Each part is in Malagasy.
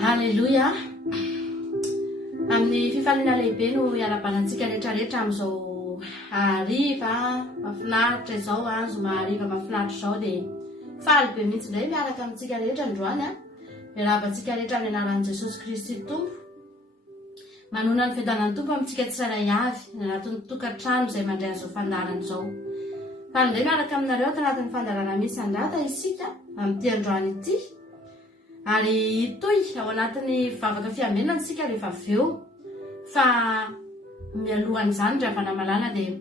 Halleluja. Amin'ny fifaliana lehibe no iarabanantsika rehetrarehetra amin'izao hariva mafinaritra izao azo mahariva mafinaritra izao dia faly be mihitsy indray miaraka amintsika rehetra androany miarabantsika rehetra amin'ny anaran'i Jesosy Kristy Tompo. Manona ny fiadanan'ny Tompo amintsika tsirairay avy anatin'ny tokantrano izay mandray an'izao fandarana izao. Faly indray miaraka aminareo tanatin'ny fandarana misy andrata isika amin'ity androany ity. Ary itoy ao anatin'ny vavaka fiamenana sika rehefa avy eo fa mialohan'izany ravana malala dia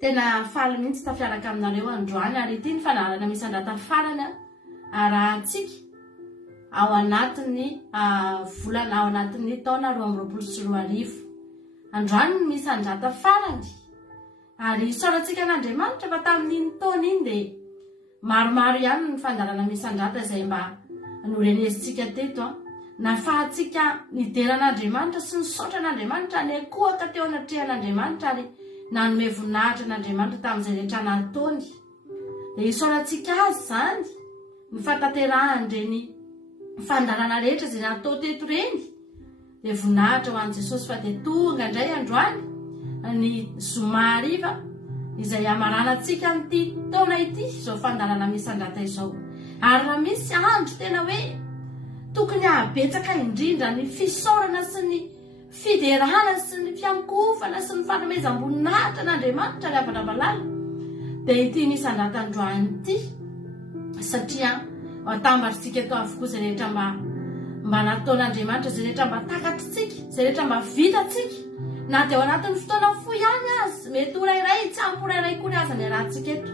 tena faly mihitsy tafiaraka aminareo androany ary ity ny fanarana misy andrata farany arahantsika ao anatin'ny volana ao anatin'ny taona 2024. Androany misy andrata farany ary isaorantsika an'Andriamanitra fa tamin'iny taona iny dia maromaro ihany ny fandarana misy andrata izay mba norenesintsika teto nafahantsika nideran'Andriamanitra sy nisaotra an'Andriamanitra nyakohaka teo anatrehan'Andriamanitra ary nanome voninahitra an'Andriamanitra tamin'izay rehetra nataony. Dia isaorantsika azy izany ny fahatanterahany ireny fandarana rehetra izay natao teto ireny dia voninahitra ho an'i Jesosy fa dia tonga indray androany ny zoma hariva izay amaranantsika n'ity taona ity izao fandarana misy andrata izao. Ary raha misy andro tena hoe tokony habetsaka indrindra ny fisaorana sy ny fiderana sy ny fiankofana sy ny fanomezam-boninahitra an'Andriamanitra ny avana malala dia ity misy andrata androany ity, satria atambatritsika eto avokoa izay rehetra mba nataon'Andriamanitra, izay rehetra mba takatritsika, izay rehetra mba vitatsika na dia ao anatin'ny fotoana fohy ihany azy, mety orairay tsy ampy orairay koa aza ny arahantsika eto.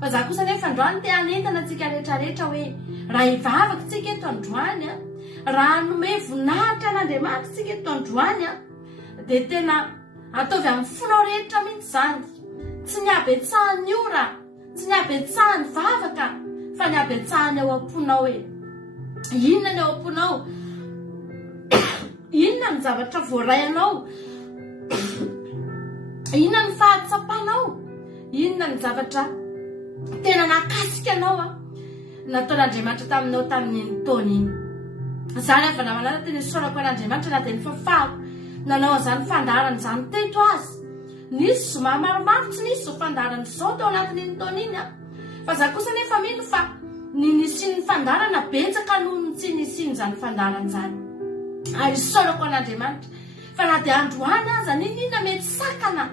Fa za kosa nefa androany te hanentana antsika rehetrarehetra hoe raha hivavaka tsika eto androany raha hanome voninahitra an'Andriamanitra tsika eto androany dia tena ataovy amin'ny fonao rehetra mihitsy izany. Tsy ny abetsahany ora, tsy ny abetsahany vavaka, fa ny abetsahany ao am-ponao hoe inona ny ao am-ponao, inona ny zavatra voarayanao, inona ny fahatsapanao, inona ny zavatra tena nakasika anao nataon'Andriamanitra taminao tamin'iny taona iny. Izany avana malala tena isaorako an'Andriamanitra na dia ny fafako nanao an'izany fandarana izany teto azy. Nisy zoma maromaro tsy nisy zao fandarana izao tao anatin'iny taona iny fa za kosa nefa mino fa ny nisiny fandarana betsaka noho ny tsy nisiny izany fandarana izany. Ary isaorako an'Andriamanitra fa na dia androany aza ninona mety sakana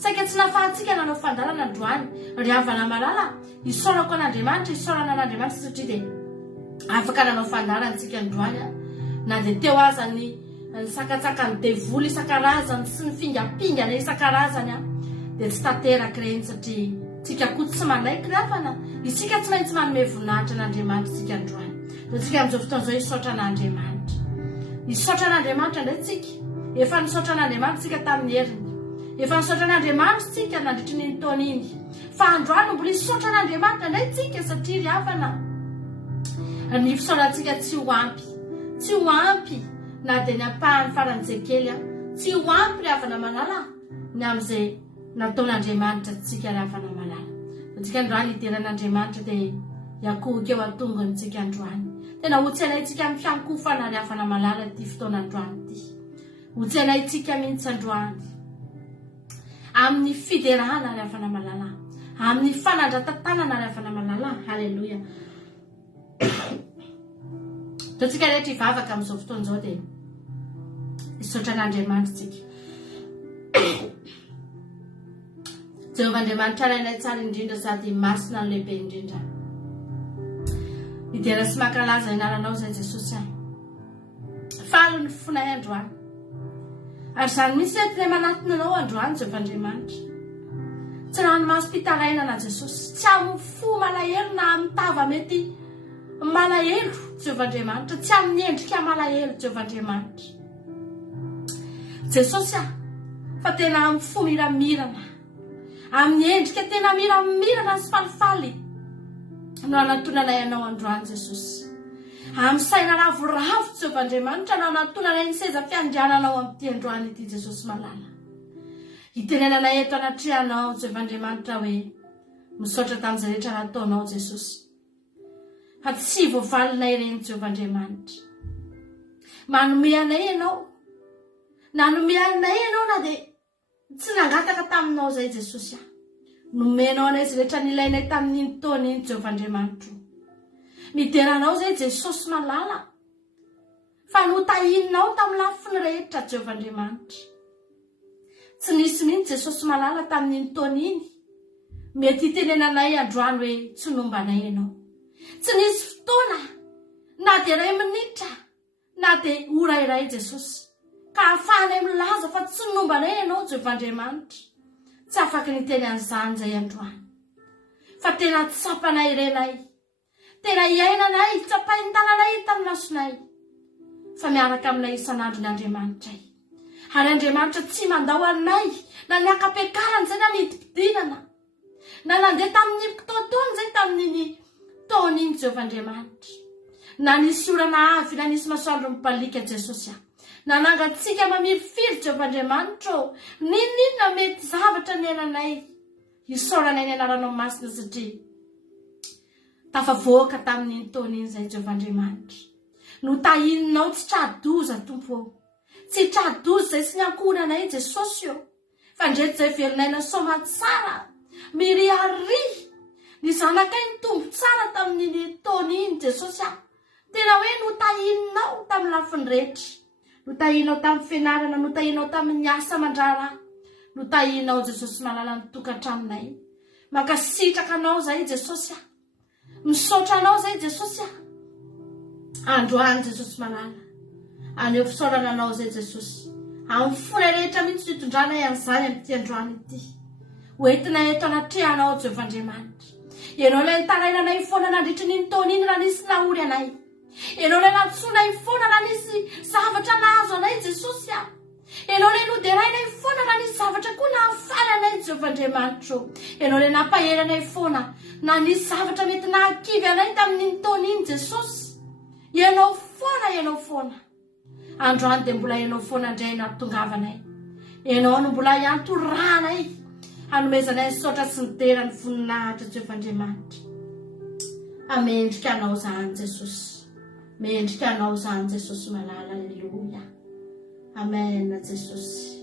saika tsy nafahantsika nanao fandarana androany ry havana malala. Isaorako an'Andriamanitra, isaorana an'Andriamanitra satria dia afaka nanao fandarana tsika androany na dia teo aza ny sakatsakany devoly isan-karazany sy ny fingapingana isan-karazany dia tsy tanteraka ireny satria tsika koa tsy malaiky ry havana. Isika tsy maintsy manome voninahitra an'Andriamanitra tsika androany. Dia tsika amin'izao fotoan'izao isaotra an'Andriamanitra, isaotra an'Andriamanitra indray tsika. Efa nisaotra an'Andriamanitra tsika tamin'ny heriny efa nisaotra an'Andriamanitra tsika nandritry ny taona iny fa androany mbola hisaotra an'Andriamanitra indray tsika satria ry havana ny fisaorantsika tsy ho ampy na dia ny ampahany faran'izay kely tsy ho ampy ry havana malala ny amin'izay nataon'Andriamanitra tsika ry havana malala tsika androany hideran'Andriamanitra dia hiakohoka eo an-tongonytsika androany tena ho tsy alaitsika amin'ny fiankofana ry havana malala ty fotoana androany ty ho tsy alaitsika mihitsy androany amin'ny fiderana ry havana malala amin'ny fanandratantanana ry havana malala halleloia totsika rehetra hivavaka amin'izao fotoana izao dia hisaotra an'Andriamanitra tsika Jehovah Andriamanitra rainay tsara indrindra sady masina ny lehibe indrindra hidera sy mankalaza inaranao zay Jesosy falo ny fonay androany ary izany misy etinay manatona anao androany Jehovah Andriamanitra tsy rano maso-pitaraina na Jesosy tsy amin'ny fo malahelo na amin'ny tava mety malahelo Jehovah Andriamanitra tsy amin'ny endrika malahelo Jehovah Andriamanitra Jesosy fa tena amin'ny fo miramirana amin'ny endrika tena miramirana sy falifaly no anatonanay anao androany Jesosy amin'ny saina ravoravo Jehovah Andriamanitra no anatonanay ny seza fiandriananao amin'ity androany ity Jesosy malala hitenenanay eto anatrehanao Jehovah Andriamanitra hoe misaotra tamin'izay rehetra nataonao Jesosy fa tsy voavalinay ireny Jehovah Andriamanitra manome anay ianao nanome anay ianao na dia tsy nangataka taminao zay Jesosy nomenao anay izay rehetra nilainay tamin'iny taona iny Jehovah Andriamanitra mideranao zay Jesosy malala fa notahininao tamin'ny lafiny rehetra Jehovah Andriamanitra tsy nisy mihitsy Jesosy malala tamin'iny taona iny mety hitenenanay androany hoe tsy nombanay ianao tsy nisy fotoana na dia ray minitra na dia ora iray Jesosy ka ahafahanay milaza fa tsy nombanay ianao Jehovah Andriamanitra tsy afaka niteny an'izany zay androany fa tena tsapanay renay tena iainanay tsapahin-tananay tamin'ny masonay fa miaraka aminay isan'andro ny Andriamanitra ary Andriamanitra tsy mandao anay na ny akapiakarany zay na ny hidipidinana na nandeha tamin'ny totoany zay tamin'iny taona iny Jehovah Andriamanitra na nisy orana avy na nisy masoandro mipalika Jesosy na nangatsika mamirifiry Jehovah Andriamanitra ninona mety zavatra ny ainanay hisaoranay ny anaranao masina satria tafavoaka tamin'iny taona iny zay Jehovah Andriamanitra no tahininao tsy tradoza tompo tsy tradoza zay sy niankonanay Jesosy fa ndreto zay velonay na soma tsara miriary ny zanakay ny tombo tsara tamin'iny taona iny Jesosy tena hoe no tahininao tamin'ny lafiny rehetra no tahinao tamin'ny fianarana no tahinao tamin'ny asa aman-draharaha no tahinao Jesosy malala ny tokantraminay makasitraka anao zay Jesosy misaotra anao zay Jesosy androany Jesosy malala aneo fisaorana anao zay Jesosy amin'ny fona rehetra mihitsy hitondranay an'izany amin'ity androany ity hoentinay eto anatrehanao Jehovah Andriamanitra ianao ilay nitarainanay foana nandritry ny taona iny raha nisy nahory anay ianao ilay nantsonay foana raha nisy zavatra nahazo anay Jesosy ianao ilay noderainay foana raha nisy zavatra koa nahafaly anay Jehovah Andriamanitra ianao ilay nampaheranay foana na nisy zavatra mety nahakivy anay tamin'iny taona iny Jesosy ianao foana androany dia mbola ianao foana indray nahatongavanay ianao no mbola iantoranay hanomezanay ny saotra sy ny dera ny voninahitra Jehovah Andriamanitra amendrika anao zany Jesosy mendrika anao zany Jesosy malala alleluia amen Jesosy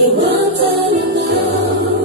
You want to know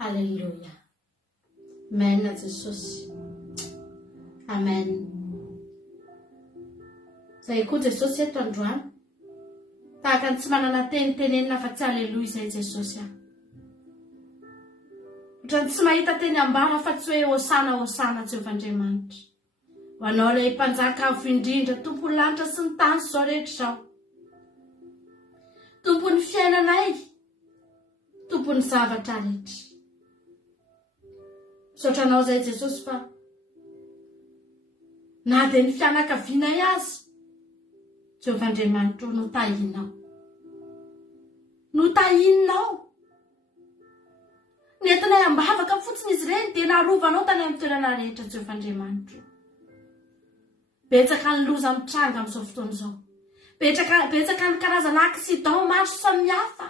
Halleluja. Amen Jesosy. Amen. Zay koa Jesosy eto androany. Tahaka ny tsy manana tenitenenina fa tsy halleluja izay Jesosy aho. Ohatrany tsy mahita teny ambara fa tsy hoe hosana hosana Jehovandriamanitra. Ho anao ilay mpanjaka avo indrindra, tompony lanitra sy ny tany zao rehetra zao. Tompony fiainanay, tompony zavatra rehetra. Misaotra anao zay Jesosy fa na dia ny fianakavianay azy, Jehovandriamanitra no tahinao. No tahinao. Nentinay ambavaka fotsiny izy ireny dia narovanao tany amin'ny toerana rehetra Jehovandriamanitra. Betsaka ny loza mitranga amin'izao fotoana izao. Betsaka ny karazana accident maro samihafa.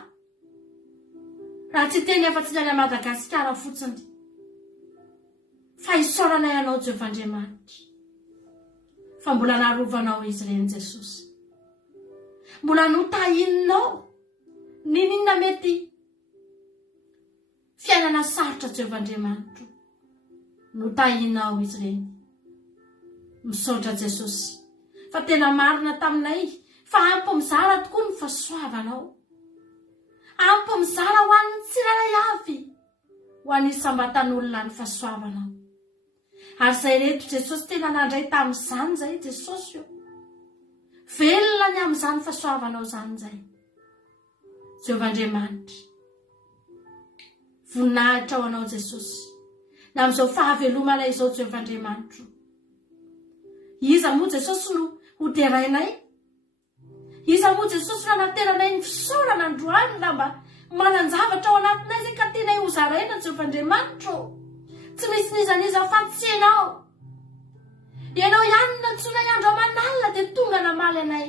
Raha tsy teny afa-tsy any Madagasikara fotsiny. Fa isaoranay anao Jehovandriamanitra. Fa mbola narovanao izy ireny Jesosy. Mbola notahinao. Ninona mety fiainana sarotra Jehovandriamanitra. Notahinao izy ireny. Misaotra Jesosy. Fa tena marina taminay. Fa ampy mizara tokoa ny fahasoavanao. Ampy mizara ho an'ny tsirairay avy. Ho an'ny sambatan'olona ny fahasoavanao. Ary zay reto Jesosy tena nandray tamin'izany zay Jesosy io. Velona ny amin'izany fahasoavanao zany zay. Jehovandriamanitra. Voninahitra ho anao Jesosy. Na amin'izao fahavelomanay izao Jehovandriamanitra. iza moa Jesosy no hoderainay, iza moa Jesosy no hanateranay ny fisaorana androany lamba mananjavatra ao anatinay zay ka tianay ho zaraina Jehovah'Andriamanitra. Tsy misy nizaniza fatsy ianao ihany nantsonay andro aman'alina dia tonga namaly anay.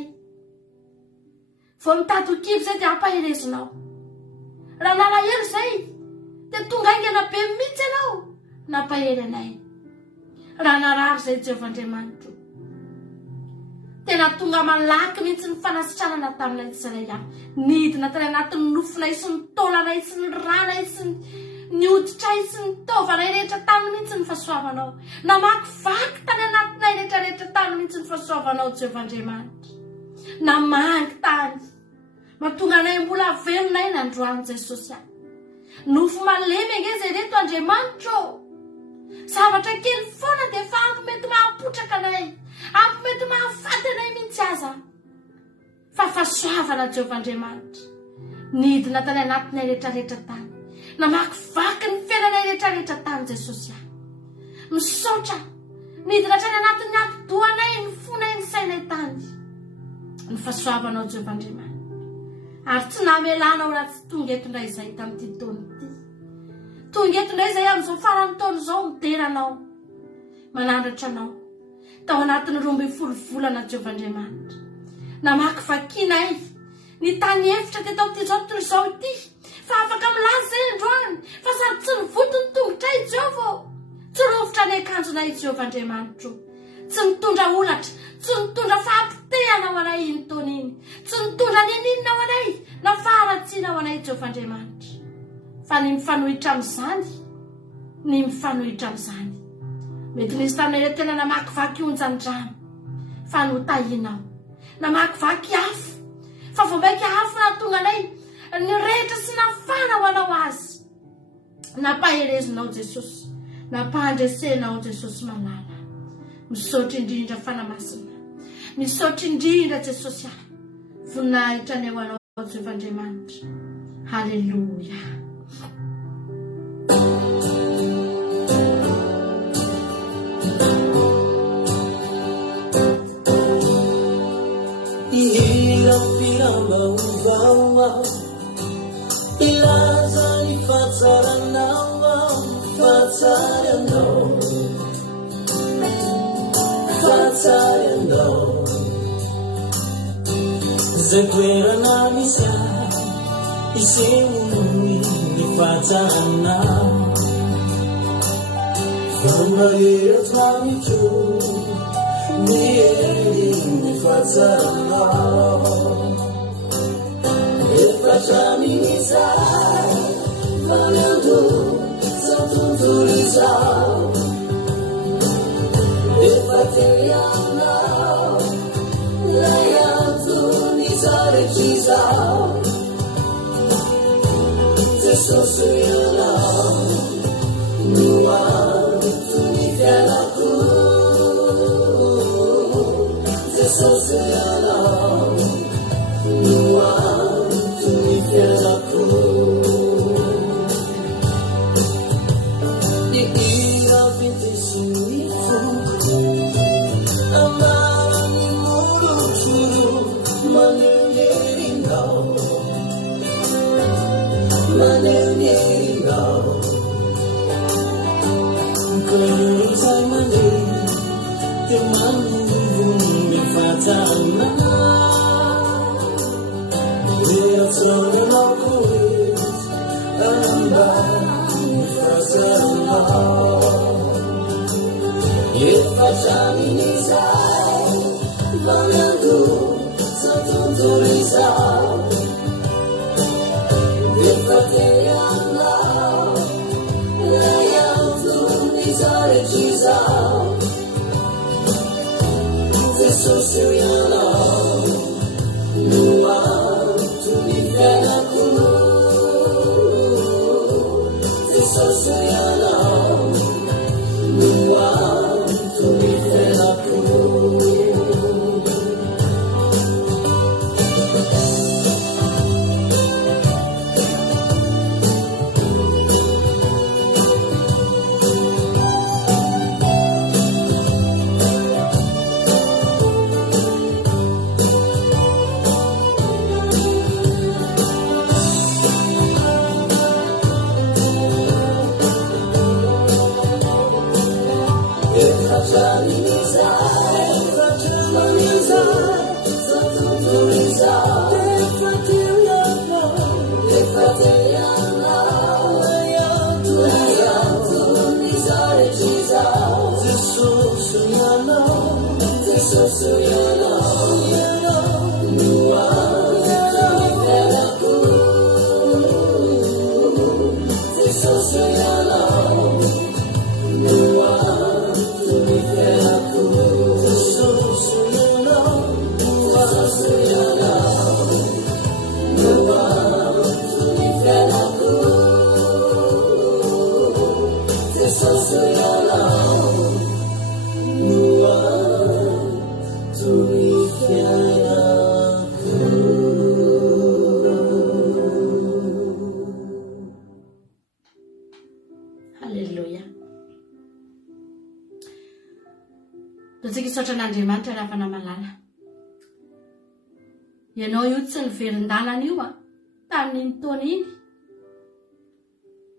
Vao mitady ho kivy zay dia ampaherezinao. Raha nalahelo zay dia tonga aingana be mihitsy ianao nampahery anay. Raha narary zay Jehovah'Andriamanitra, tena tonga malaky mihitsy ny fanasitranana taminay tsiray ihany. Nidina tany anatin'ny nofonay sy ny taolanay sy ny ranay sy ny hoditray sy ny taovanay rehetra tany mihitsy ny fahasoavanao. Namakivaky tany anatinay rehetrarehetra tany mihitsy ny fahasoavanao Jehovah'Andriamanitra. Namangy tany mahatonga anay mbola velonay nandroany Jesosy. Nofo malemy ange zay reto Andriamanitra. Zavatra kely foana dia fa ampy mety mahapotraka anay, ampy mety mahafaty anay mihitsy aza. Fa fahasoavana Jehovah'Andriamanitra nidina tany anatinay rehetrarehetra tany, namakivaky ny fiainanay rehetrarehetra tany Jesosy. Misaotra nidina tany anatin'ny ati-dohanay, ny fonay, ny sainay tany. Ny fahasoavanao Jehovah'Andriamanitra, ary tsy namelanao raha tsy tonga eto indray izay tamin'ity taona ity. Tonga eto indray izay amin'izao farany taona izao mideranao, manandratra anao tao anatin'ny 12 volana Jehovah'Andriamanitra. Namakivakinay ny tany efitra dia tao ity zao toy izao ity, fa afaka milaza zay androany fa sady tsy nivoto ny tongotray Jehovah, tsy rovitra ny akanjonay Jehovah'Andriamanitra, tsy mitondra olatra, tsy mitondra fahampitehana ho anay iny taona iny, tsy mitondra ninina ho anay na faharatsiana ho anay Jehovah'Andriamanitra, fa ny mifanohitra amin'izany, ny mifanohitra amin'izany. Mety nisy taminay tena namakivaky onjan-drano fa notahinao, namakivaky afo fa vao maika afo nahatonga anay ny rehetra sy nafana ho anao azy. Nampaherezinao Jesosy, nampahandresenao Jesosy malala. Misaotra indrindra fanamasina, misaotra indrindra Jesosy voninahitra ny ao anao Jehovah'Andriamanitra. Haleluya. Piramba ilaza ni fatsaranao, fatsaranao zekwera misa isimuni ni fatsaranao Maria Tamichu ni fatsaranao Efachamisa Valendo Santuturizao Efateriana Leantu Nizarecizao Jesus Yana Nua Tunifelaku Jesus Yana Nua Tsika isotra an'Andriamanitra raha fana malala. Ianao io tsy niverin-dalana io tamin'iny taona iny.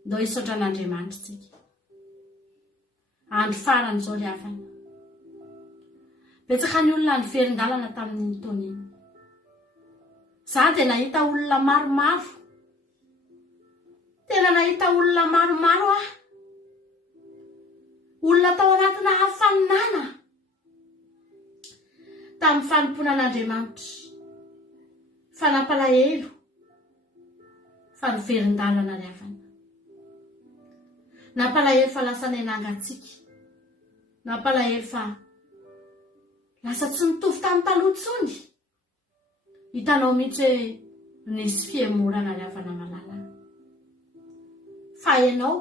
Ndao isotra an'Andriamanitra tsika. Andro farany zao le hafana. Betsaka ny olona niverin-dalana tamin'iny taona iny. Za dia nahita olona maromaro. Tena nahita olona maromaro olona tao anatina hafaninana. Tamin'ny fanompoana an'Andriamanitra, fanampalahelo, fanoverin-dalana ny havana. Nampalahelo fa lasa nenangatsika. Nampalahelo fa lasa tsy mitovy tamin'ny taloha intsony. Hitanao mihitsy hoe nisy fiemorana ny havana malala. Fa ianao,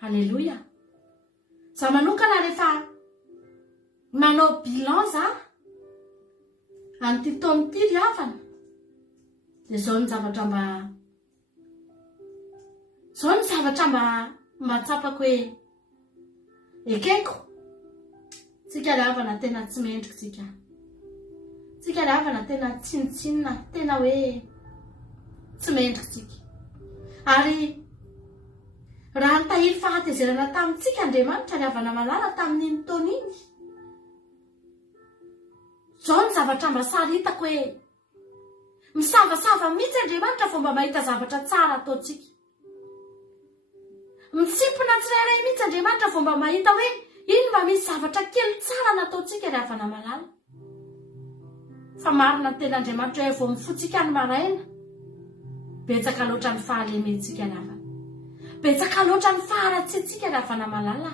haleloia. Za manokana rehefa manao bilan za an'ity taona ity ry havana, dia zao ny zavatra mba tsapako hoe ekeko. Tsika ry havana tena tsy mendrika tsika. Tsika ry havana tena tsinitsinina, tena hoe tsy mendrika tsika. Ary raha nitahiry fahatezerana tamintsika Andriamanitra ry havana malala tamin'iny taona iny, zao ny zavatra mba sary hitako hoe misavasava mihitsy Andriamanitra fomba mahita zavatra tsara ataotsika. Mitsipona tsirairay mihitsy Andriamanitra fomba mahita hoe iny mba misy zavatra kely tsara nataotsika ry havana malala. Fa marina ny tena Andriamanitra hoe vao mifotsika ny maraina, betsaka loatra ny fahalementsika ry havana. Betsaka loatra ny faharatsitsika ry havana malala.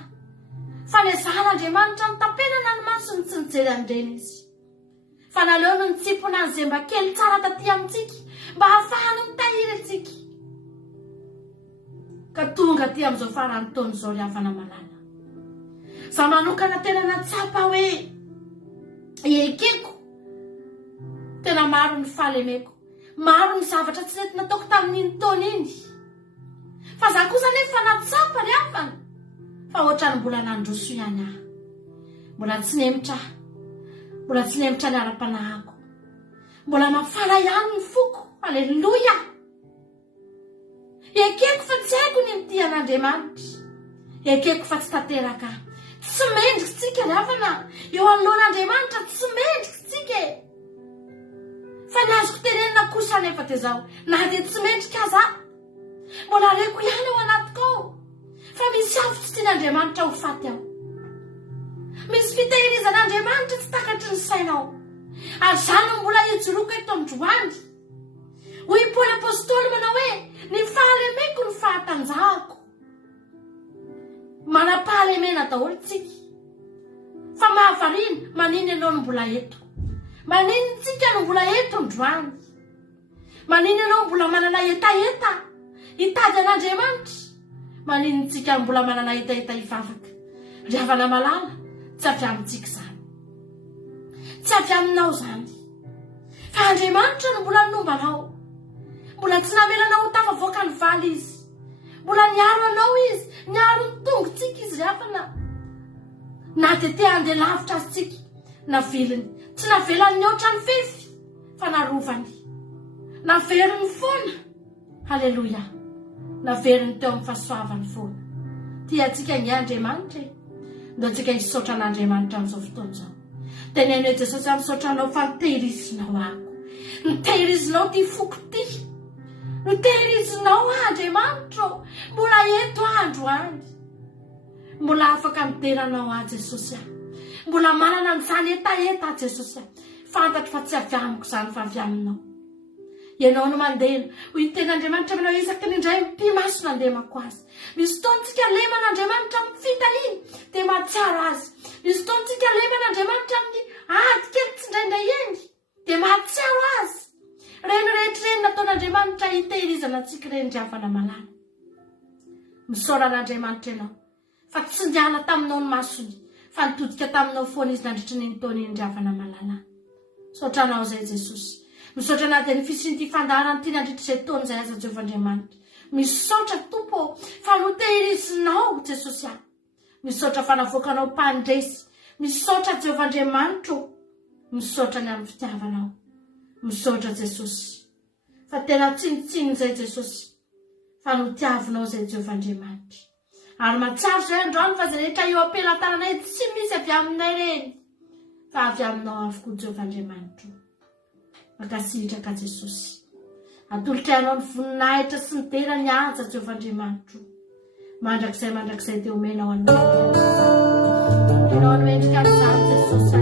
Fa nezan'Andriamanitra ny tapenana ny masony tsy nijery an'ireny izy. Fa naleo no nitsipona an'izay mba kely tsara taty amintsika, mba hahafahany mitahiry antsika. Ka tonga aty amin'izao farany taona izao ry havana malala. Za manokana tena natsapa hoe ekeko. Tena maro ny fahalemeko. Maro ny zavatra tsy nety nataoko tamin'iny taona iny. Fa za kosa nefa natsapa ry havana. Fa ohatrany mbola nandroso ihany aho. Mbola tsy nemitra ny ara-panahako. Mbola mafana ihany ny foko. Aleluia. Ekeko fa tsy haiko ny mity an'Andriamanitra. Ekeko fa tsy tanteraka. Tsy mendrika tsika ry havana. Eo anoloan'Andriamanitra tsy mendrika tsika. Fa ny azoko tenenina kosa nefa dia zao, na dia tsy mendrika aza. Mbola reko ihany ao anatiko ao. Fa misy avy tsy tian'Andriamanitra ho faty aho. Misy fitahirizan'Andriamanitra tsy takatry ny sainao. Ary zany no mbola ijoroako eto androany. Hoy Paoly apôstôly manao hoe ny fahalemeko ny fahatanjahako. Manam-pahalemena daholo tsika. Fa mahavarina, manino ianao no mbola eto. Manino tsika no mbola eto androany. Manino ianao mbola manana etaeta hitady an'Andriamanitra. Manino tsika mbola manana etaeta hivavaka. Ry havana malala, tsy avy amintsika zany. Tsy avy aminao zany. Fa Andriamanitra no mbola nombanao. Mbola tsy namelanao ho tafavoaka ny valy izy. Mbola niaro anao izy, niaro ny tongotsika izy ry havana. Na dia te handeha lavitra azy tsika, naveliny. Tsy navelany ny oatra ny fefy, fa narovany. Naveriny foana. Haleluia. Naveriny teo amin'ny fahasoavany foana. Tia atsika ny Andriamanitra. Ndao tsika hisaotra an'Andriamanitra amin'izao fotoana izao. Teneno hoe Jesosy amin'ny saotranao fa nitehirizinao ako. Nitehirizinao ty foko ty. Nitehirizinao Andriamanitra. Mbola eto andro any. Mbola afaka mideranao Jesosy. mbola manana n'izany etaeta Jesosy fantatro fa tsy avy amiko izany fa avy aminao ianao no mandeha hoy ny ten'Andriamanitra aminao isaky n'indray mpimaso nandemako azy misy fotoantsika leman'Andriamanitra amin'ny fitahiny dia mahatsiaro azy misy fotoantsika leman'Andriamanitra amin'ny ady kely tsy indraindray engy dia mahatsiaro azy reny rehetra reny nataon'Andriamanitra hitehirizana antsika reny driavana malala misaoran'Andriamanitra ianao fa tsy niala taminao ny masony fa nitodika taminao foana izy nandritra ny taony ny driavana malala saotranao izay Jesosy misaotra anaty ny fisin'ity fandaharany ity nandritra izay taony izay aza Jehovahandriamanitra misaotra tompo fa notehirizinao Jesosy ahy misaotra fa navoakanao mpandresy misaotra Jehovahandriamanitra misaotra ny amin'ny fitiavanao misaotra Jesosy fa tena tsinitsiny izay Jesosy fa notiavinao izay Jehovahandriamanitra ary mahatsiaro izay androany fa izay rehetra eo ampelantananay tsy misy avy aminay reny fa avy aminao avokoa Jehovahandriamanitra makasitraka Jesosy atolika ianao ny voninahitra sy ny tena ny anja Jehovahandriamanitra mandrakizay teo menao menao anoendrika amin'izany Jesosy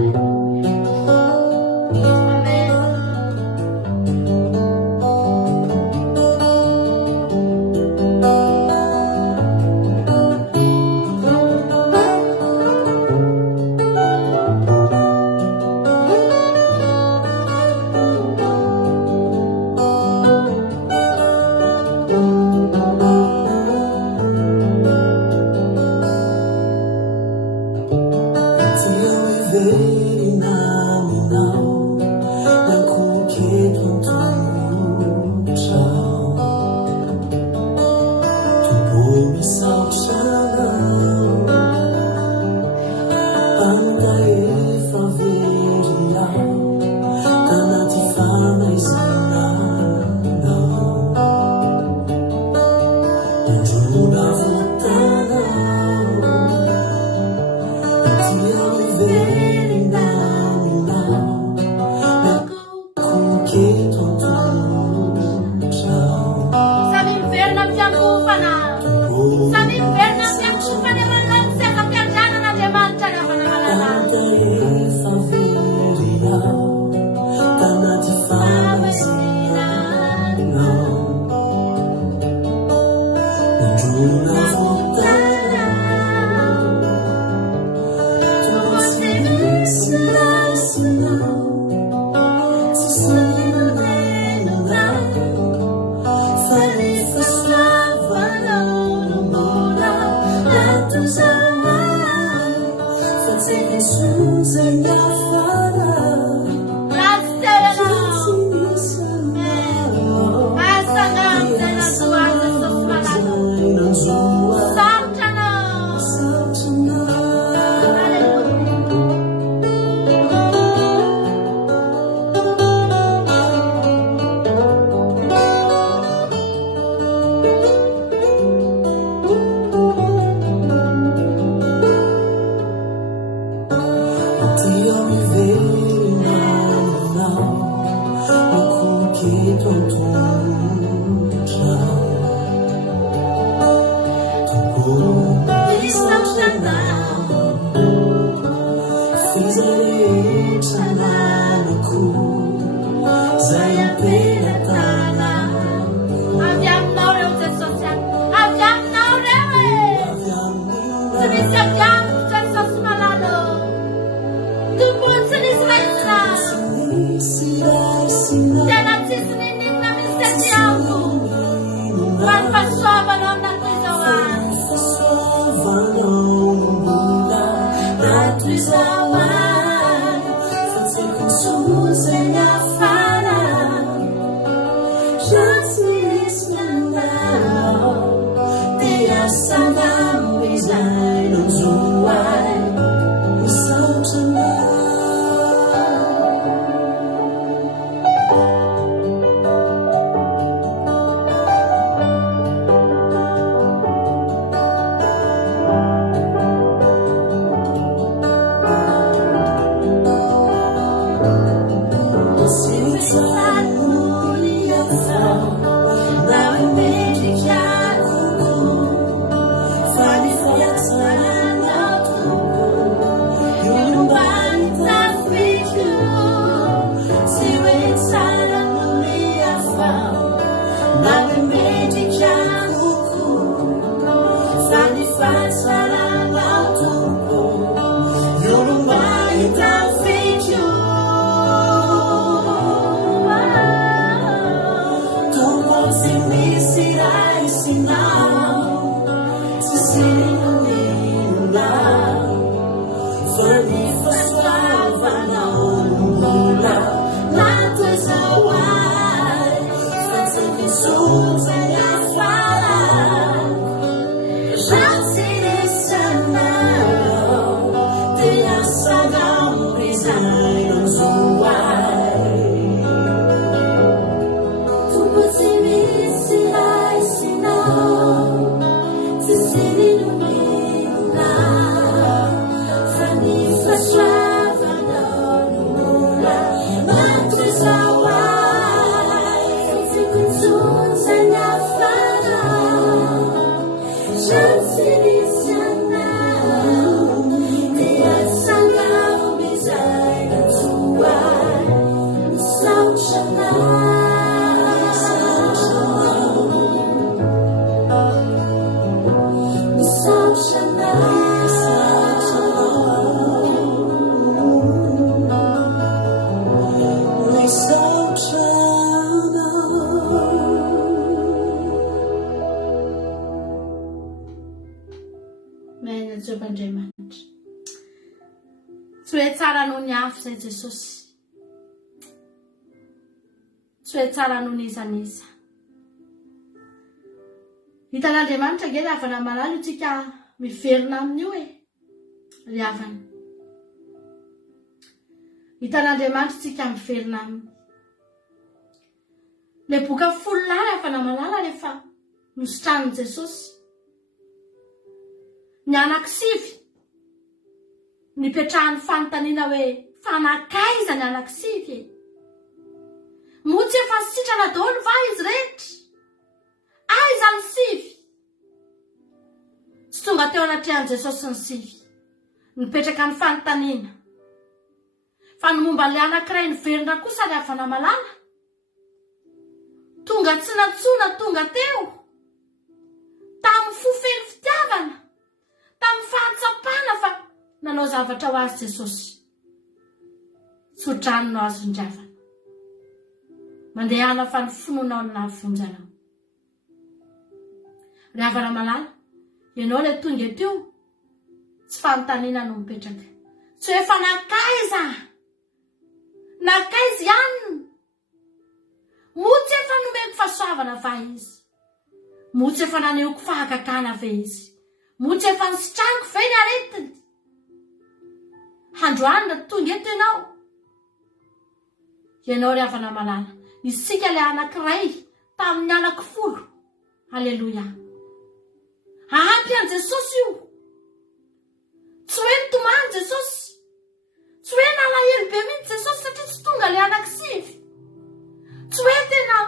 Fly Tsy hoe tsara noho ny afo izay Jesosy. Tsy hoe tsara noho ny izaniza. Hitan'Andriamanitra ange ry havana malala itsika miverina amin'io ry havana. Hitan'Andriamanitra itsika miverina aminy. Le boka 10 lahy havana malala rehefa nositranin Jesosy. Ny anankisivy nipetrahan'ny fanontaniana hoe fanakaiza ny anankisivy. Motsy efa sitrana daholo va izy rehetra? Aiza ny sivy? Tsy tonga teo anatrehan'i Jesosy ny sivy. Nipetraka ny fanontaniana. Fa ny momba le anankiray niverina kosa ry havana malala. Tonga tsy natsona tonga teo. Tamin'ny fofeny fitiavana. Tamin'ny fahatsapana fa nanao zavatra ho azy Jesosy. Tsotranina azo ndravana. Mandehana fa ny finoanao ny navonjanao. Ry havana malala, ianao le tonga eto tsy fanontaniana no mipetraka. Tsy hoe fa nakaiza. Nakaiza ihany. Motsy efa nomeko fahasoavana va izy. Motsy efa naneoko fahagagana ve izy. Motsy efa nisitrako ve ny aretiny. Androanina tonga eto ianao. Ianao ry havana malala, isika le anankiray tamin'ny anankifolo. Alleluia. Ampy an Jesosy io. Tsy hoe nitomany Jesosy. Tsy hoe nalahelo be mihitsy Jesosy satria tsy tonga le anankisivy. Tsy hoe tena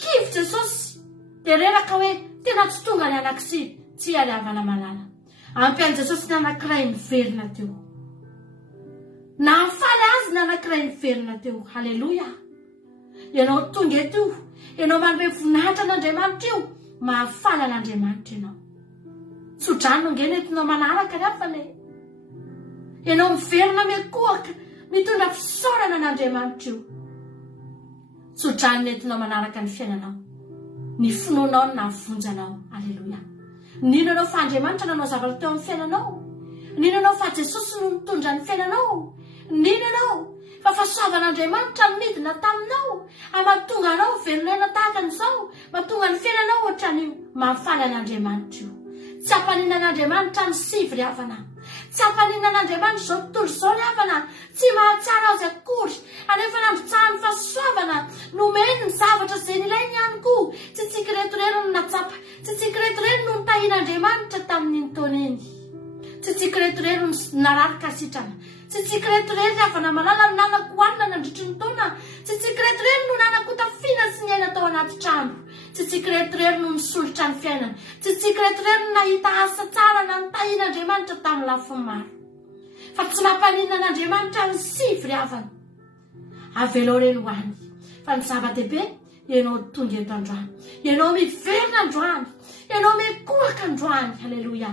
kivy Jesosy. Dia reraka hoe tena tsy tonga le anankisivy. Tsy ry havana malala. Ampy an Jesosy ny anankiray niverina teo. Nahafaly azy ny anankiray niverina teo. Halleluia. Ianao tonga eto. Ianao manome voninahitra an'Andriamanitra io. Mahafaly an'Andriamanitra ianao. Tsodrano ngeny entinao manaraka ry havana. Ianao miverina mekoaka. Mitondra fisaorana an'Andriamanitra io. Tsodrano entinao manaraka ny fiainanao. Ny finoanao ny navonjanao. Alleluia. Ninonao fa Andriamanitra nanao zavatra teo amin'ny fiainanao. Ninonao fa Jesosy no nitondra ny fiainanao. Ninonao fa fahasoavan'Andriamanitra no midina taminao. Mahatonga anao velonena tahaka an'izao. Mahatonga ny fiainanao ohatra ny mahafaly an'Andriamanitra io. Tsy hampaniana an'Andriamanitra ny sivy ry havana. Tsy hampaniana an'Andriamanitra izao tontolo izao ry havana. Tsy mahatsara azy akory. Anefa nandrotsahany fahasoavana. Nomeny ny zavatra izay nilainy ihany koa. Tsy tsika reto irery no natsapa. Tsy tsika reto irery no nitahian'Andriamanitra tamin'ny taona iny. Tsy tsika reto irery no nararika sitrana. Tsy tsika reto irery havana malala no nanako hoanina nandritry ny taona. Tsy tsika reto irery no nanako tafiana sy ny aina tao anaty trano. Tsy tsika reto irery no nisolotra ny fiainana. Tsy tsika reto irery no nahita asa tsara na nitahian'Andriamanitra tamin'ny lafiny maro. Fa tsy mampaninana an'Andriamanitra ny sivy ry havana. Avelao reny ho any. Fa ny zava-dehibe, ianao tonga eto androany. Ianao miverina androany. Ianao mikoaka androany. Halleluia.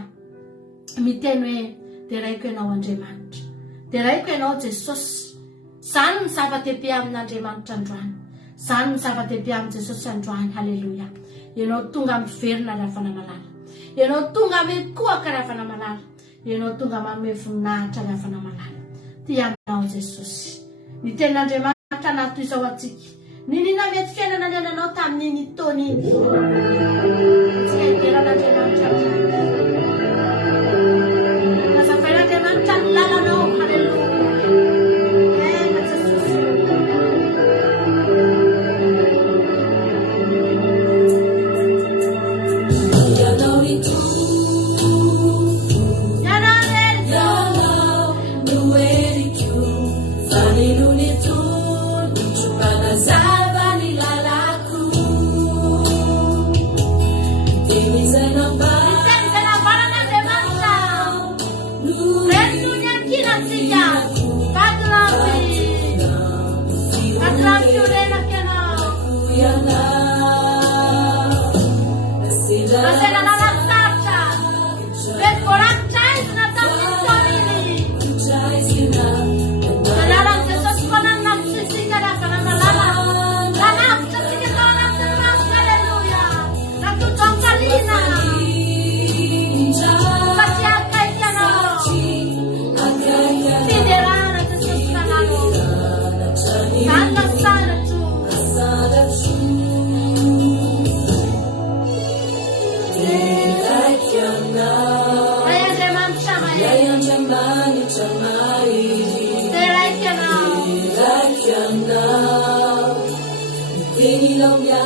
Miteny hoe dia raiko ianao Andriamanitra. Dia raiko ianao Jesosy. Zany ny zava-dehibe amin'Andriamanitra androany. Zany ny zava-dehibe amin'ny Jesosy androany. Halleluia. Ianao tonga miverina ry havana malala. Ianao tonga mikoaka ry havana malala. Ianao tonga manome voninahitra ry havana malala. Ty aminao Jesosy. Ny tenin'Andriamanitra nato izao atsika. Ninona mety fiainana ny ananao tamin'iny taona iny. Tsy hiveran'Andriamanitra androany. Nazavain'Andriamanitra ny lalanao. Halleluia. Alleluia.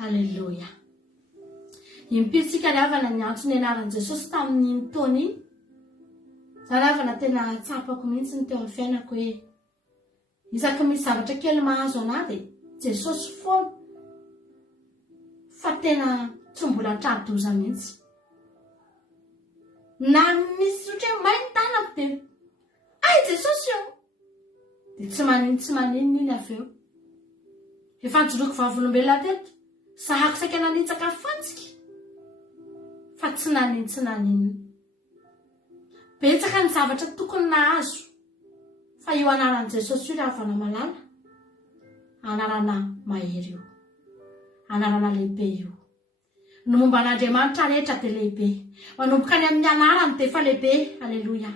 Alleluia. Impitsika ravana ny antso ny anaran'i Jesosy tamin'ny taona iny. Za ravana tena tsapako mihitsy ny teo amin'ny fiainako hoe isaky misy zavatra kely mahazo anahy dia Jesosy foana fa tena tsy mbola tradoza mihitsy. Na misy ohatry mainy tanako dia ay Jesosy eo dia tsy manino iny avy eo. Efa nijoroako vavolombelona teto. Sahako saika nanitsaka fantsika fa tsy nanino. Betsaka ny zavatra tokony nahazo fa io anaran'i Jesosy io ravana malala, anarana mahery io, anarana lehibe io. Ny momba an'Andriamanitra rehetra dia lehibe, manomboka ny amin'ny anarany dia efa lehibe. Alleluia.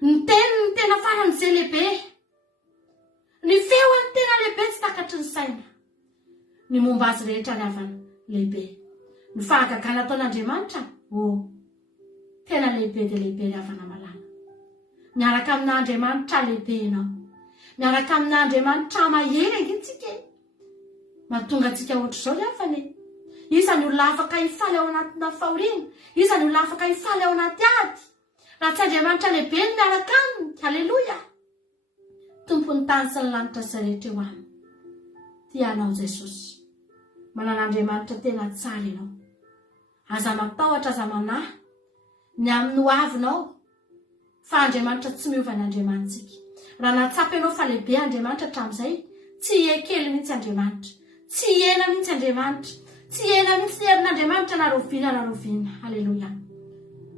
Ny teniny tena faran'izay lehibe, ny feony tena lehibe tsy takatry ny saina. Ny momba azy rehetra ravana lehibe. Ny fahagagana ataon'Andriamanitra tena lehibe dia lehibe ravana malala. Miaraka amin'Andriamanitra lehibe ianao, miaraka amin'Andriamanitra mahery angintsika. Mahatonga antsika ohatr'izao rehefa iza ny olona afaka hifaly ao anatina fahoriana, iza ny olona afaka hifaly ao anaty ady raha tsy Andriamanitra lehibe ny miaraka aminy. Alleluia. Tompony tany sy ny lanitra sy rehetra eo aminy. Tianao Jesosy, manan'Andriamanitra tena tsara ianao. Aza matahotra, aza manahy ny amin'ny ho avinao fa Andriamanitra tsy miova ny Andriamanitsika. Raha natsapa ianao fa lehibe Andriamanitra hatramin'izay, tsy ekely mihitsy Andriamanitra, tsy ena mihitsy Andriamanitra, ena mihitsy herin'Andriamanitra narovina. Halleluia.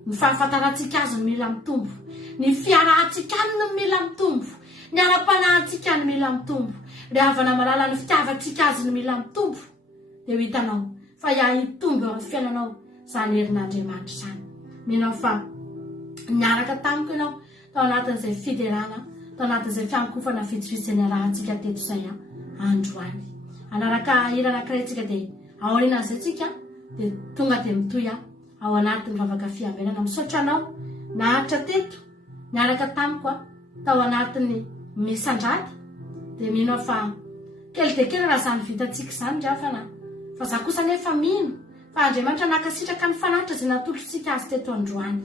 Ny fahafantarantsika azy no mila mitombo. Ny fiarahantsika no mila mitombo. Ny ara-panahintsika no mila mitombo. Ny havana malala ny fitiavantsika azy no mila mitombo. Dia ho hitanao fa hitombo eo amin'ny fiainanao izany herin'Andriamanitra izany. Minao fa niaraka tamiko ianao tao anatin'izay fiderana, tao anatin'izay fiankofana vitsivitsy ny arahantsika teto izay androany. Anaraka hira anankiray tsika dia aorianan'izay tsika dia tonga dia mitoy ao anatin'ny vavaka fiambelana. Misaotra anao nahatra teto niaraka tamiko tao anatin'ny misandrady dia minao fa kely dia kely raha izany vitantsika izany ndray fana. Fa za kosa nefa mino fa Andriamanitra nakasitraka ny fanatra izay natolotsika azy teto androany.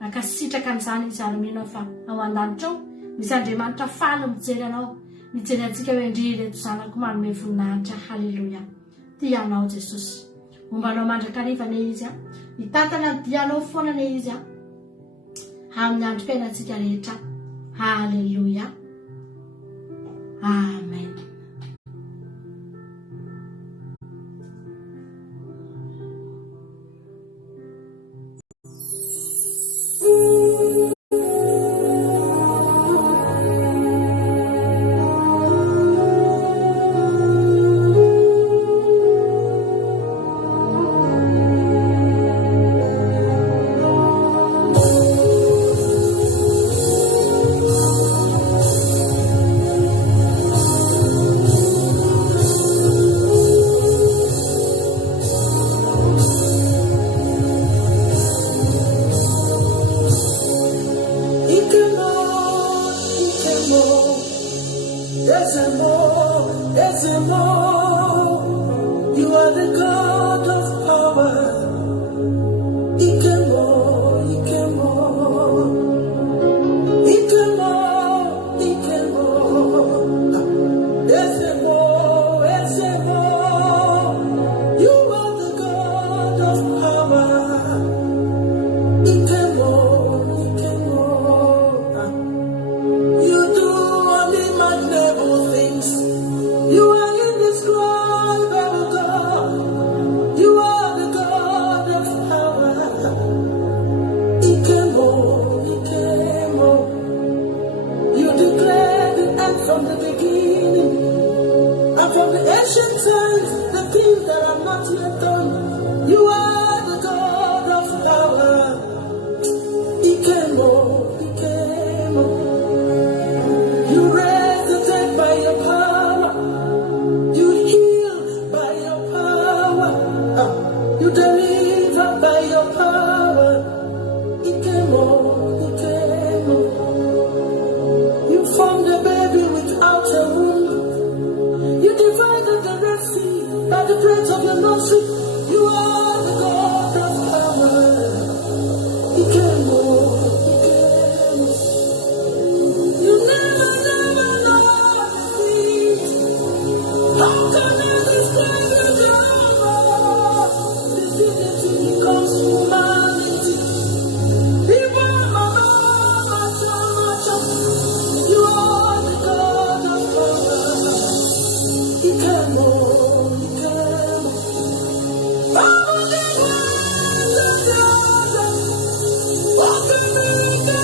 Nakasitraka an'izany izy ary minao fa ao an-danitra ao misy Andriamanitra faly mijery anao, mijery antsika hoe ndry reto zanako manome voninahitra. Halleluia. Tia anao Jesosy. Mombanao mandrakariva ne izy hitantana ny dianao foana ne izy amin'ny androm-piainantsika rehetra. Halleluia. Amen. You are the God of power. Ikemo, Ikemo, Ikemo, Ikemo, Ezemo, Ezemo. You are the God of power. Ikemo, Ikemo. You do unimaginable things. You are indescribable God. You are the God of power. Ikemo, Ikemo. You declared the end from the beginning, and from the ancient times, the things that are not yet done. You are the God of power. Ikemo, Ikemo. You raise the dead by your power. You heal by your power. You deliver by your power. Ikemo, Ikemo. You formed a baby without a womb. You divided the Red Sea by the breath of your nostril. You are the God of power. Ikemo, Ikemo. You never, never lost defeat. How can I describe your power? The dignity becomes humanity. Even my you are the God of power. Ikemo, Ikemo. Power the world of the other. What can we do?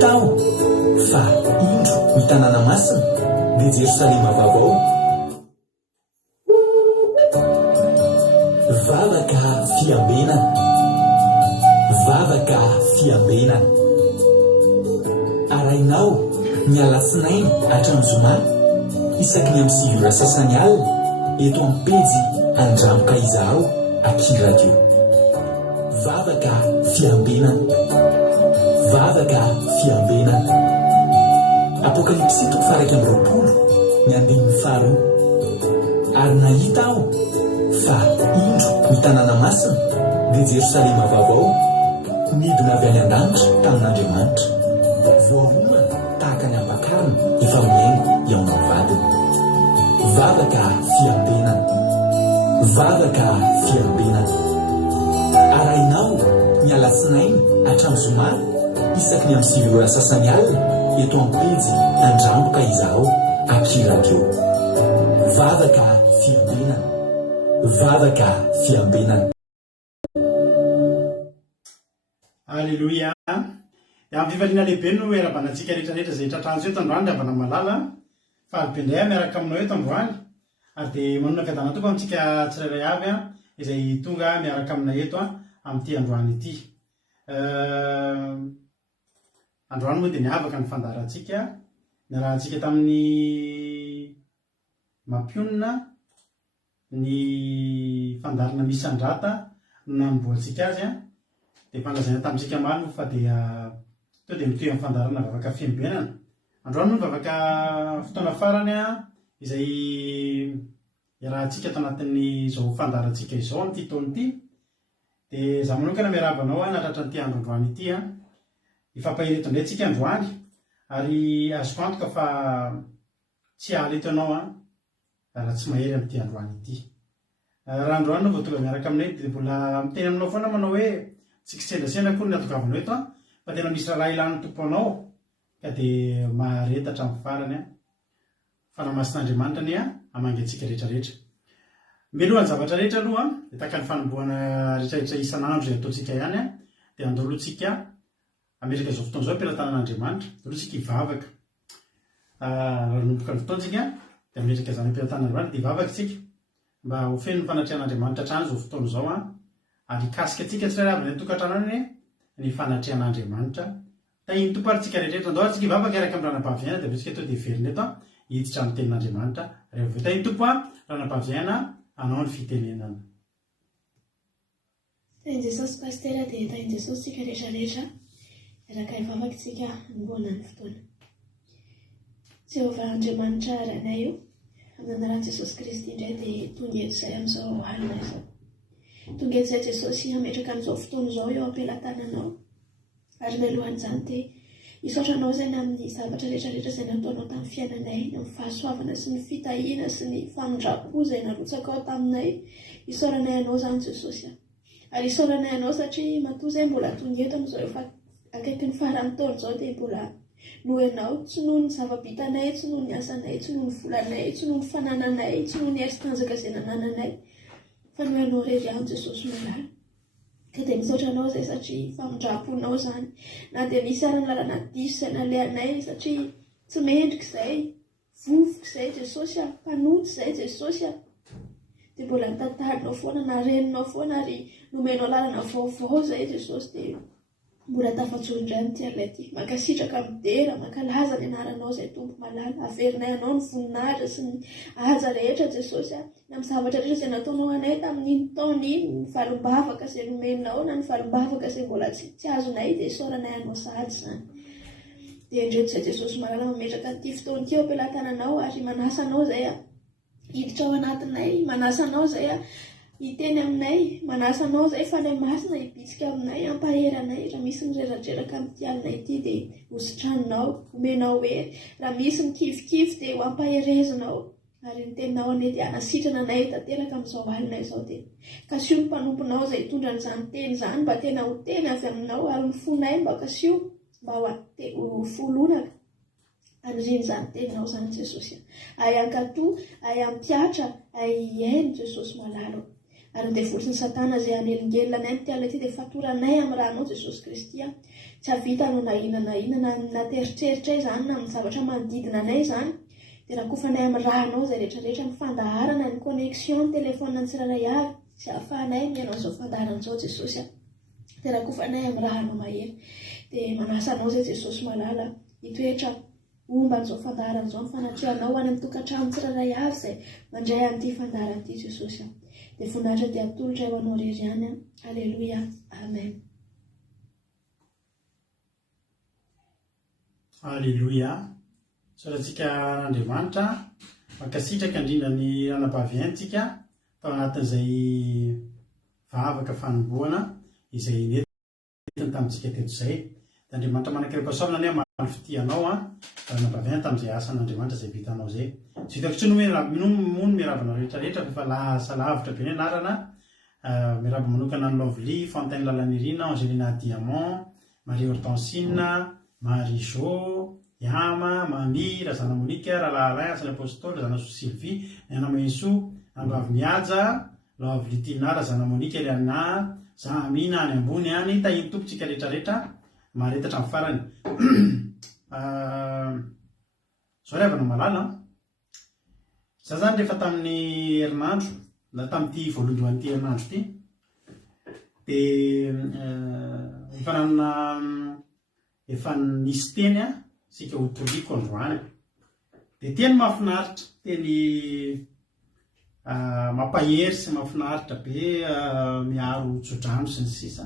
tao fa indro ny tanàna masina dia jerosalema vaovao. Vavaka fiambenana, vavaka fiambenana. Arainao ny alatsinainy hatramin'ny zoma isaky ny amin'ny 7 ora sasany alina eto amin'ny pejy Andramo ka izahao aky radio. Vavaka fiambenana, vavaka fiambenana. Apokalipsy 1:20 ny 15. Ary nahita aho fa indro ny tanàna masina dia jerosalema vaovao midina avy any an-danitra tamin'Andriamanitra, voaomana tahaka ny ampakarina efa miaingo eo amin'ny vadiny. Vavaka fiambenana, vavaka fiambenana. Arainao ny alatsinainy hatramin'ny zoma isaky ny amin'ny 7 ora sasany alina eto amin'ny pejy Andramo ka izahao aky radio. Vavaka fiambenana, vavaka fiambenana. Alleluia. Amin'ny fivaliana lehibe no erabanantsika rehetrarehetra izay tratrantsika eto androany avana malala fa alipendray miaraka aminao eto androany ary dia manona fiadana toko amintsika tsirairay avy izay tonga miaraka aminay eto amin'ity androany ity. Androany moa dia niavaka ny fandarantsika, niarahantsika tamin'ny mampionina ny fandarana misandrata no namboatsika azy dia fanazana tamintsika maro fa dia to dia mitoy amin'ny fandarana vavaka fiambenana. Androany moa vavaka fotoana farany izay iarahantsika ato anatin'ny izao fandarantsika izao amin'ity taona ity. Dia izaho manokana miarabanao natratra n'ity andro androany ity ifampahireto indray tsika androany ary azoko antoka fa tsy haly eto ianao raha tsy mahery amin'ity androany ity. Raha androany no voatonga miaraka aminay dia mbola miteny aminao foana manao hoe tsy kitsendrasena koa ny atogavanao eto fa tena misy raha ilan'ny tompo anao ka dia maharetatra amin'ny farany fanamasin'Andriamanitra ny hamangy antsika rehetrarehetra. Mialohan'ny zavatra rehetra aloha dia tahaka ny fanombohana rehetrarehetra isan'andro izay ataontsika ihany dia andoloantsika ametraka izao fotoana izao am-pilatanan'Andriamanitra, andoloantsika hivavaka. Raha nomboka ny fotoantsika dia ametraka izany am-pilatanan'Andriamanitra dia hivavaka isika mba ho feno ny fanatrehan'Andriamanitra hatrany izao fotoana izao ary hikasika antsika tsirairay avy ny tokantranony ny fanatrehan'Andriamanitra. Tahiny tompo ary tsika rehetrarehetra andao antsika hivavaka araka amin'ny ranam-pahaviana dia avetsika eto dia verina eto hiditra amin'ny tenin'Andriamanitra rehefa avy eo. Tany tompo a raha nampaviana anao ny fitenenana. Tany Jesosy pastera dia tany Jesosy tsika rehetrarehetra araka ivavakintsika ambona ny fotoana. Jehovah Andriamanitra ranay io, amin'ny anaran'i Jesosy Kristy indray dia tonga eto izay amin'izao alina izao. Tonga eto izay Jesosy hametraka amin'izao fotoana izao eo am-pelantananao. Ary mialohan'izany dia hisaotranao izay amin'ny zavatra rehetrarehetra izay nataonao tamin'ny fiainanay, amin'ny fahasoavana sy ny fitahiana sy ny famindrapo izay narotsaka ao taminay. Hisaoranay anao izany Jesosy. Ary hisaoranay anao satria matoa izay mbola tonga eto amin'izao efa akaiky ny farany taona izao dia mbola noho ianao, tsy noho ny zava-bitanay, tsy noho ny asanay, tsy noho ny volanay, tsy noho ny fanananay, tsy noho ny esi-tanjaka izay nanananay, fa noho ianao rery aminy Jesosy malala. Ka dia misaotra anao izay satria famindraponao izany, na dia misy ary ny lalana diso izay nalehanay satria tsy mendrika izay, vovoka izay Jesosy, mpanotsy izay Jesosy, dia mbola nitatarinao foana, nareninao foana ary nomenao lalana vaovao izay Jesosy dia mbola tafatsoro indray amin'ity alina ity. Mankasitraka midera, mankalaza ny anaranao izay tompo malala, averinay anao ny voninahitra sy ny haja rehetra Jesosy, na amin'ny zavatra rehetra izay nataonao anay tamin'iny taona iny, ny valim-bavaka izay nomenao na ny valim-bavaka izay mbola tsy azonay dia isaoranay anao sahady izany. Dia indreto izay Jesosy malala mametraka an'ity fotoana ity eo am-pelantananao ary manasa anao izay hiditra ao anatinay, manasa anao izay hiteny aminay, manasa anao izay fanahy masina hibitsika aminay, hampahery anay. Raha misy mireradreraka amin'ity alina ity dia hositranonao, homenao hery. Raha misy mikivikivy dia ho hampaherezinao. Ary ny teninao anie dia hanasitrana anay tanteraka amin'izao alina izao dia kasio ny mpanomponao izay hitondra an'izany teny izany mba tena ho teny avy aminao, ary ny fonay mba kasio mba ho folonaka an'iriny izany teninao izany Jesosy. Ay ankatoa, ay ampiatra, ay hiaino Jesosy malala. Ary ndevolosy ny Satana izay hanelingelina anay amin'ity alina ity dia fatoranay amin'ny ranao Jesosy Kristy. Tsy havita anao na inona na teritreritra izany na amin'ny zavatra manodidina anay izany. Dia rakofanay amin'ny ranao izay rehetrarehetra, ny fandaharana, ny connexion, ny telefona ny tsirairay avy, tsy hahafahanay miaino an'izao fandaharana izao Jesosy. Dia rakofanay amin'ny ranao mahery. Dia manasa anao izay Jesosy malala hitoetra omba an'izao fandaharana izao, ny fanatrianao ho any amin'ny tokantrano tsirairay avy izay mandray an'ity fandaharana ity Jesosy. Dia voninahitra dia atolotra eo anao rery ihany. Alleluia. Amen. Alleluia. Sorantsika Andriamanitra mankasitraka indrindra ny anam-pahaviantsika tao anatin'izay vavaka fanomboana izay netiny tamintsika teto izay. Andriamanitra manankiram-pahasoavana ny amaly fitianao anam-pahaviana tamin'izay asan'Andriamanitra izay vitanao izay. Tsy hitako tsy mono miarabana rehetrarehetra fa lasa lavitra be ny anarana. Miaraba manokana ny Lovely, Fontaine Lalanirina, Angelina Diamant, Marie Hortensine, Marie Jo, Yama, Mami, Razana Monika, Ralahalay, Asany Apostole, Razana Sylvie, Nana Menso, Ambavy Mihaja, Lovely Tina, Razana Monika, Eliana, Zamina any ambony any, tahiny tompontsika rehetrarehetra, maretatra amin'ny farany. Zao ravana malala. Za zany rehefa tamin'ny herinandro, na tamin'ity voalohan'ity herinandro ity, dia efa nisy teny sika ho toliko androany. Dia teny mahafinaritra, teny mampahery sy mahafinaritra be, miaro tsodrano sy ny sisa.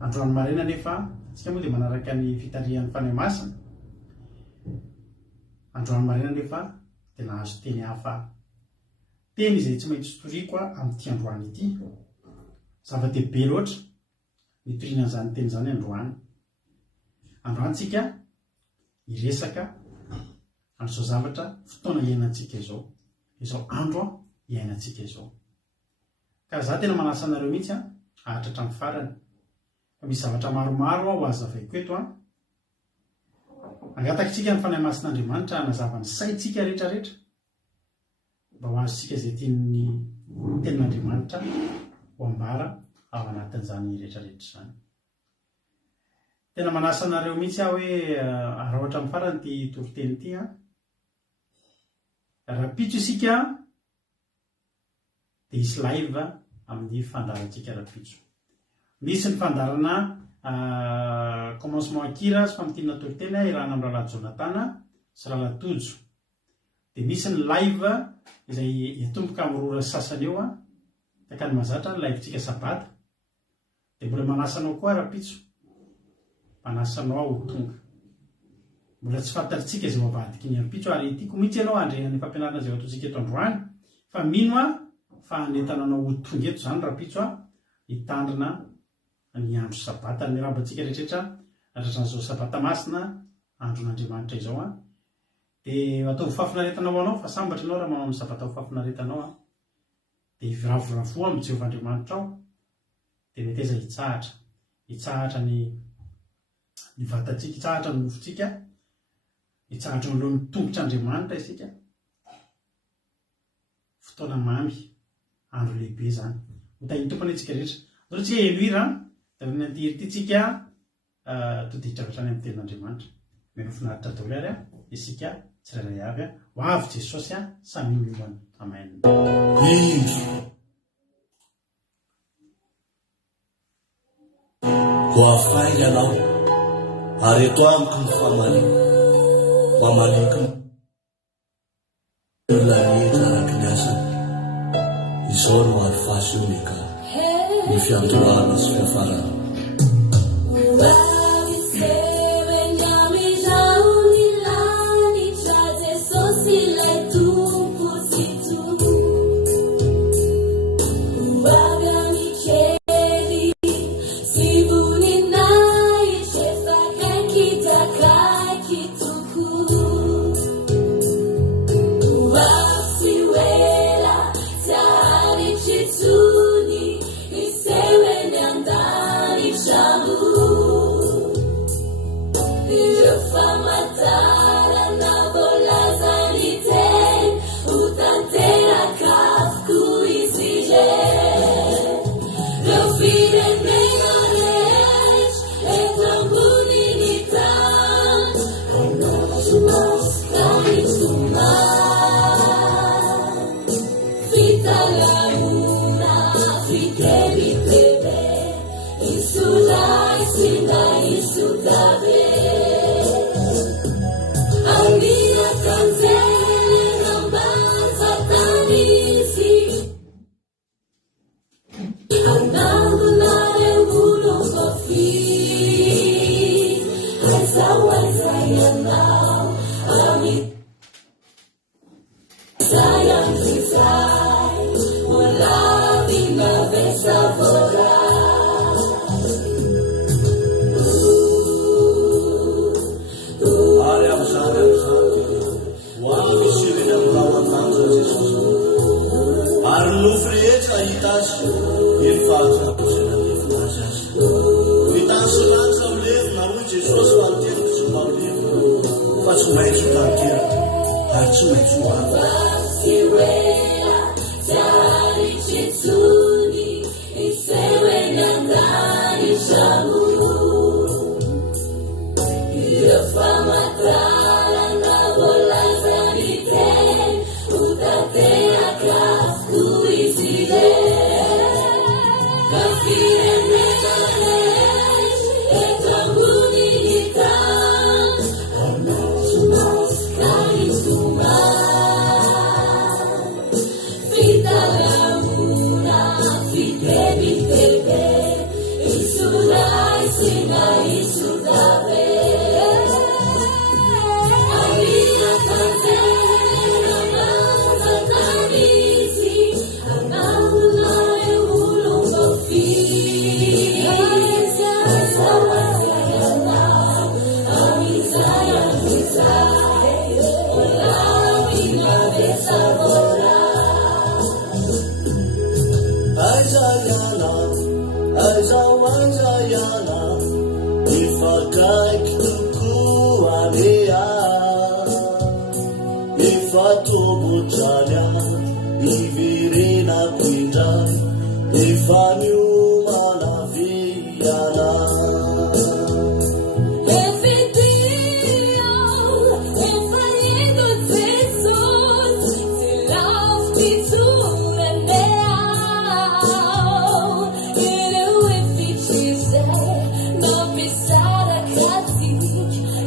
Androany marina nefa, tsika moa dia manaraka ny fitarihan'ny fanahy masina. Androany marina nefa dia nahazo teny hafa. Teny izay tsy maintsy toriko amin'ity androany ity. Zava-dehibe loatra mitorina an'izany teny izany androany. Androantsika hiresaka an'izao zavatra fotoana iainantsika izao. Izao andro iainantsika izao. Ka za tena manasa anareo mihitsy hahatratra amin'ny farany. Fa misy zavatra maromaro ho azavaiko eto. Angatakitsika ny fanahy masin'Andriamanitra hanazava ny saintsika rehetrarehetra mba ho azontsika izay tian'ny tenin'Andriamanitra ho ambara ao anatin'izany rehetrarehetra izany. Tena manasa anareo mihitsy aho hoe araotra amin'ny farany ity toriteny ity. Rapitso isika dia hisy live amin'ny fandarantsika rapitso. Misy ny fandarana commencement akira sy famitihana toriteny irana amin'ny Rado Jonathan sy lalatojo. Dia misy ny live izay itomboka amin'ny rora sasany eo takany mazatra ny live-tsika sabata. Dia mbola manasanao koa rapitso, manasanao aho ho tonga. Mbola tsy fantaritsika izay mavadiky ny ampitso ary tiako mihitsy ianao andrehany fampianarana izay ataontsika eto androany. Fa mino fa hanentana anao ho tonga eto izany rapitso hitandrina ny andro sabata ny rambantsika rehetra andratran'izao sabata masina andron'Andriamanitra izao dia atao fafinaretanao anao fa sambatra ianao raha manao amin'ny sabata ho fafinaretanao dia ravoravo amin'ny Jehovahandriamanitra ao dia mety aiza hitsahatra ny vatantsika, hitsahatra ny nofontsika, hitsahatra ny lohan'ny tongotr'Andriamanitra isika. Fotoana mamy, andro lehibe izany mitahiny tompony antsika rehetra. Andro tsika heloira dia nantirytytsika todiditra hatrany amin'ny tenin'Andriamanitra. Meno finaritra daholo ary isika tsirairay avy ho avy Jesosy samy milomany. Amen. Ho afainga anao ary eto amiko ny famaliko ny olona rehetra araky ny asany. Izao no ary fahasonika ny fiandohana sy fiafarana.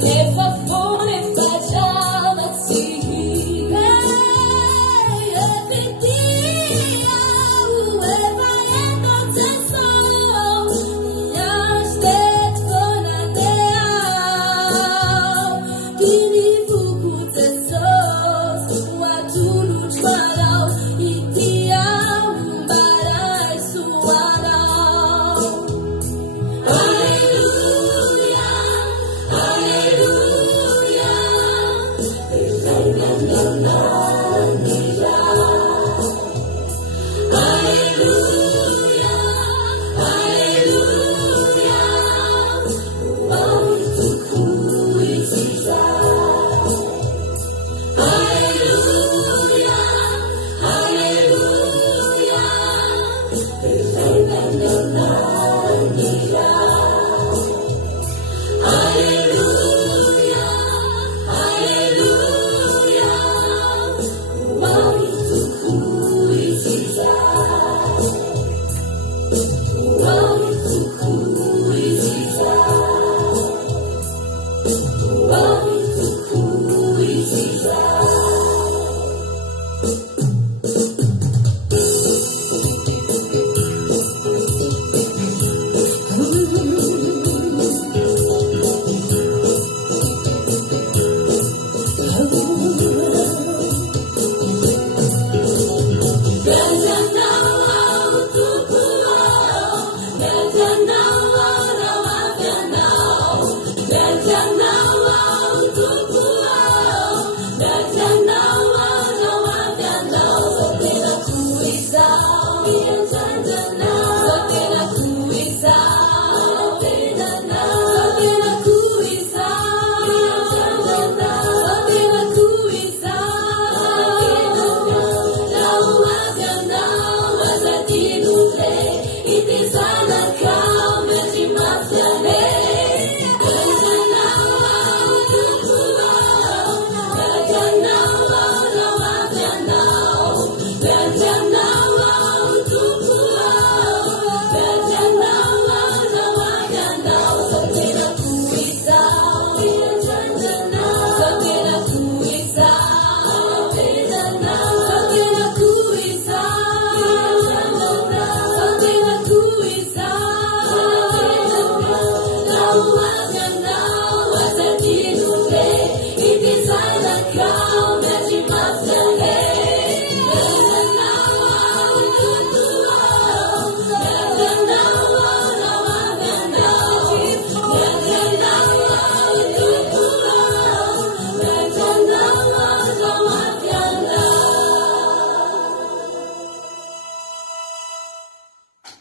If I fall, if I die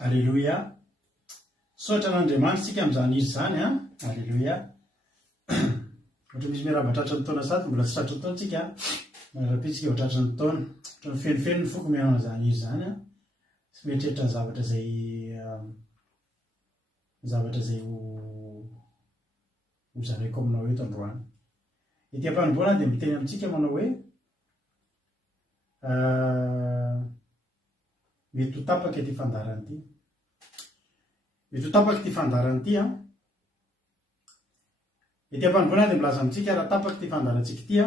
Alleluia. Sotra n'Andriamanitra tsika amin'izany izy zany a. Alleluia. Ohatra misy miravatra ny taona sady mbola tsy tratra ny taona tsika manarapitsika ho tratra ny taona. Ohatra ny fenofeno ny foko miarana amin'izany izy zany a. Tsy mieritreritra ny zavatra zay ho zaraiko aminao eto androany. Ety am-panomboana dia miteny amintsika manao hoe mety ho tapaka ity fandarana ity. Mety ho tapaka ity fandarana ity a. Ety am-panomboana dia milaza amintsika raha tapaka ity fandarantsika ity a.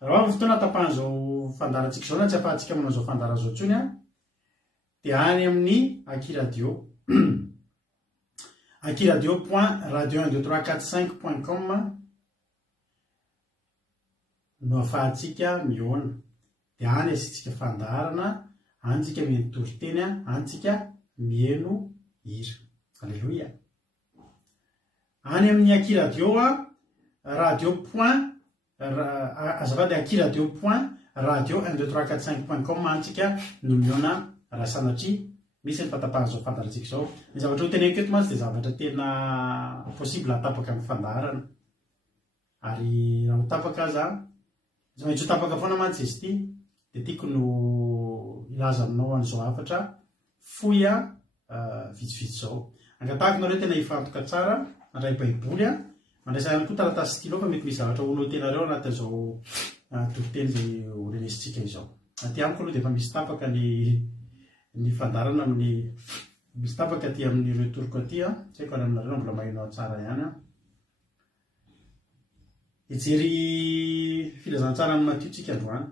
Raha avy fotoana tapahan'izao fandarantsika izao na tsy afahantsika manao izao fandara izao intsony a, dia any amin'ny akiradio. akiradio.radio12345.com no afahantsika mihoana. Dia any asitsika fandarana, antsika mihaino toriteny, antsika mihaino hira. Alleluia. Any amin'ny akiradio a azafady akiradio.radio12345.com antsika no mihaona raha sanatria misy ny fatapahan'izao fandarantsika izao. Ny zavatra ho teneniko eto mantsy dia zavatra tena possible hatapaka amin'ny fandarana. Ary raha ho tapaka aza, tsy maintsy ho tapaka foana mantsy izy ity, dia tiako no ilaza aminao an'izao hafatra fohy vitsivitsy izao. Angatahako nareo tena hifantoka tsara andray baiboly a. Mandraisa ihany koa taratasy stylo fa mety misy zavatra ho notenareo anatin'izao toriteny izay ho renesintsika izao. Aty amiko aloha dia efa misy tapaka ny fandarana amin'ny misy tapaka aty amin'ny retoriko aty a. Tsy haiko any aminareo mbola mahainao tsara ihany a. Hijery filazantsara ny Matio tsika androany.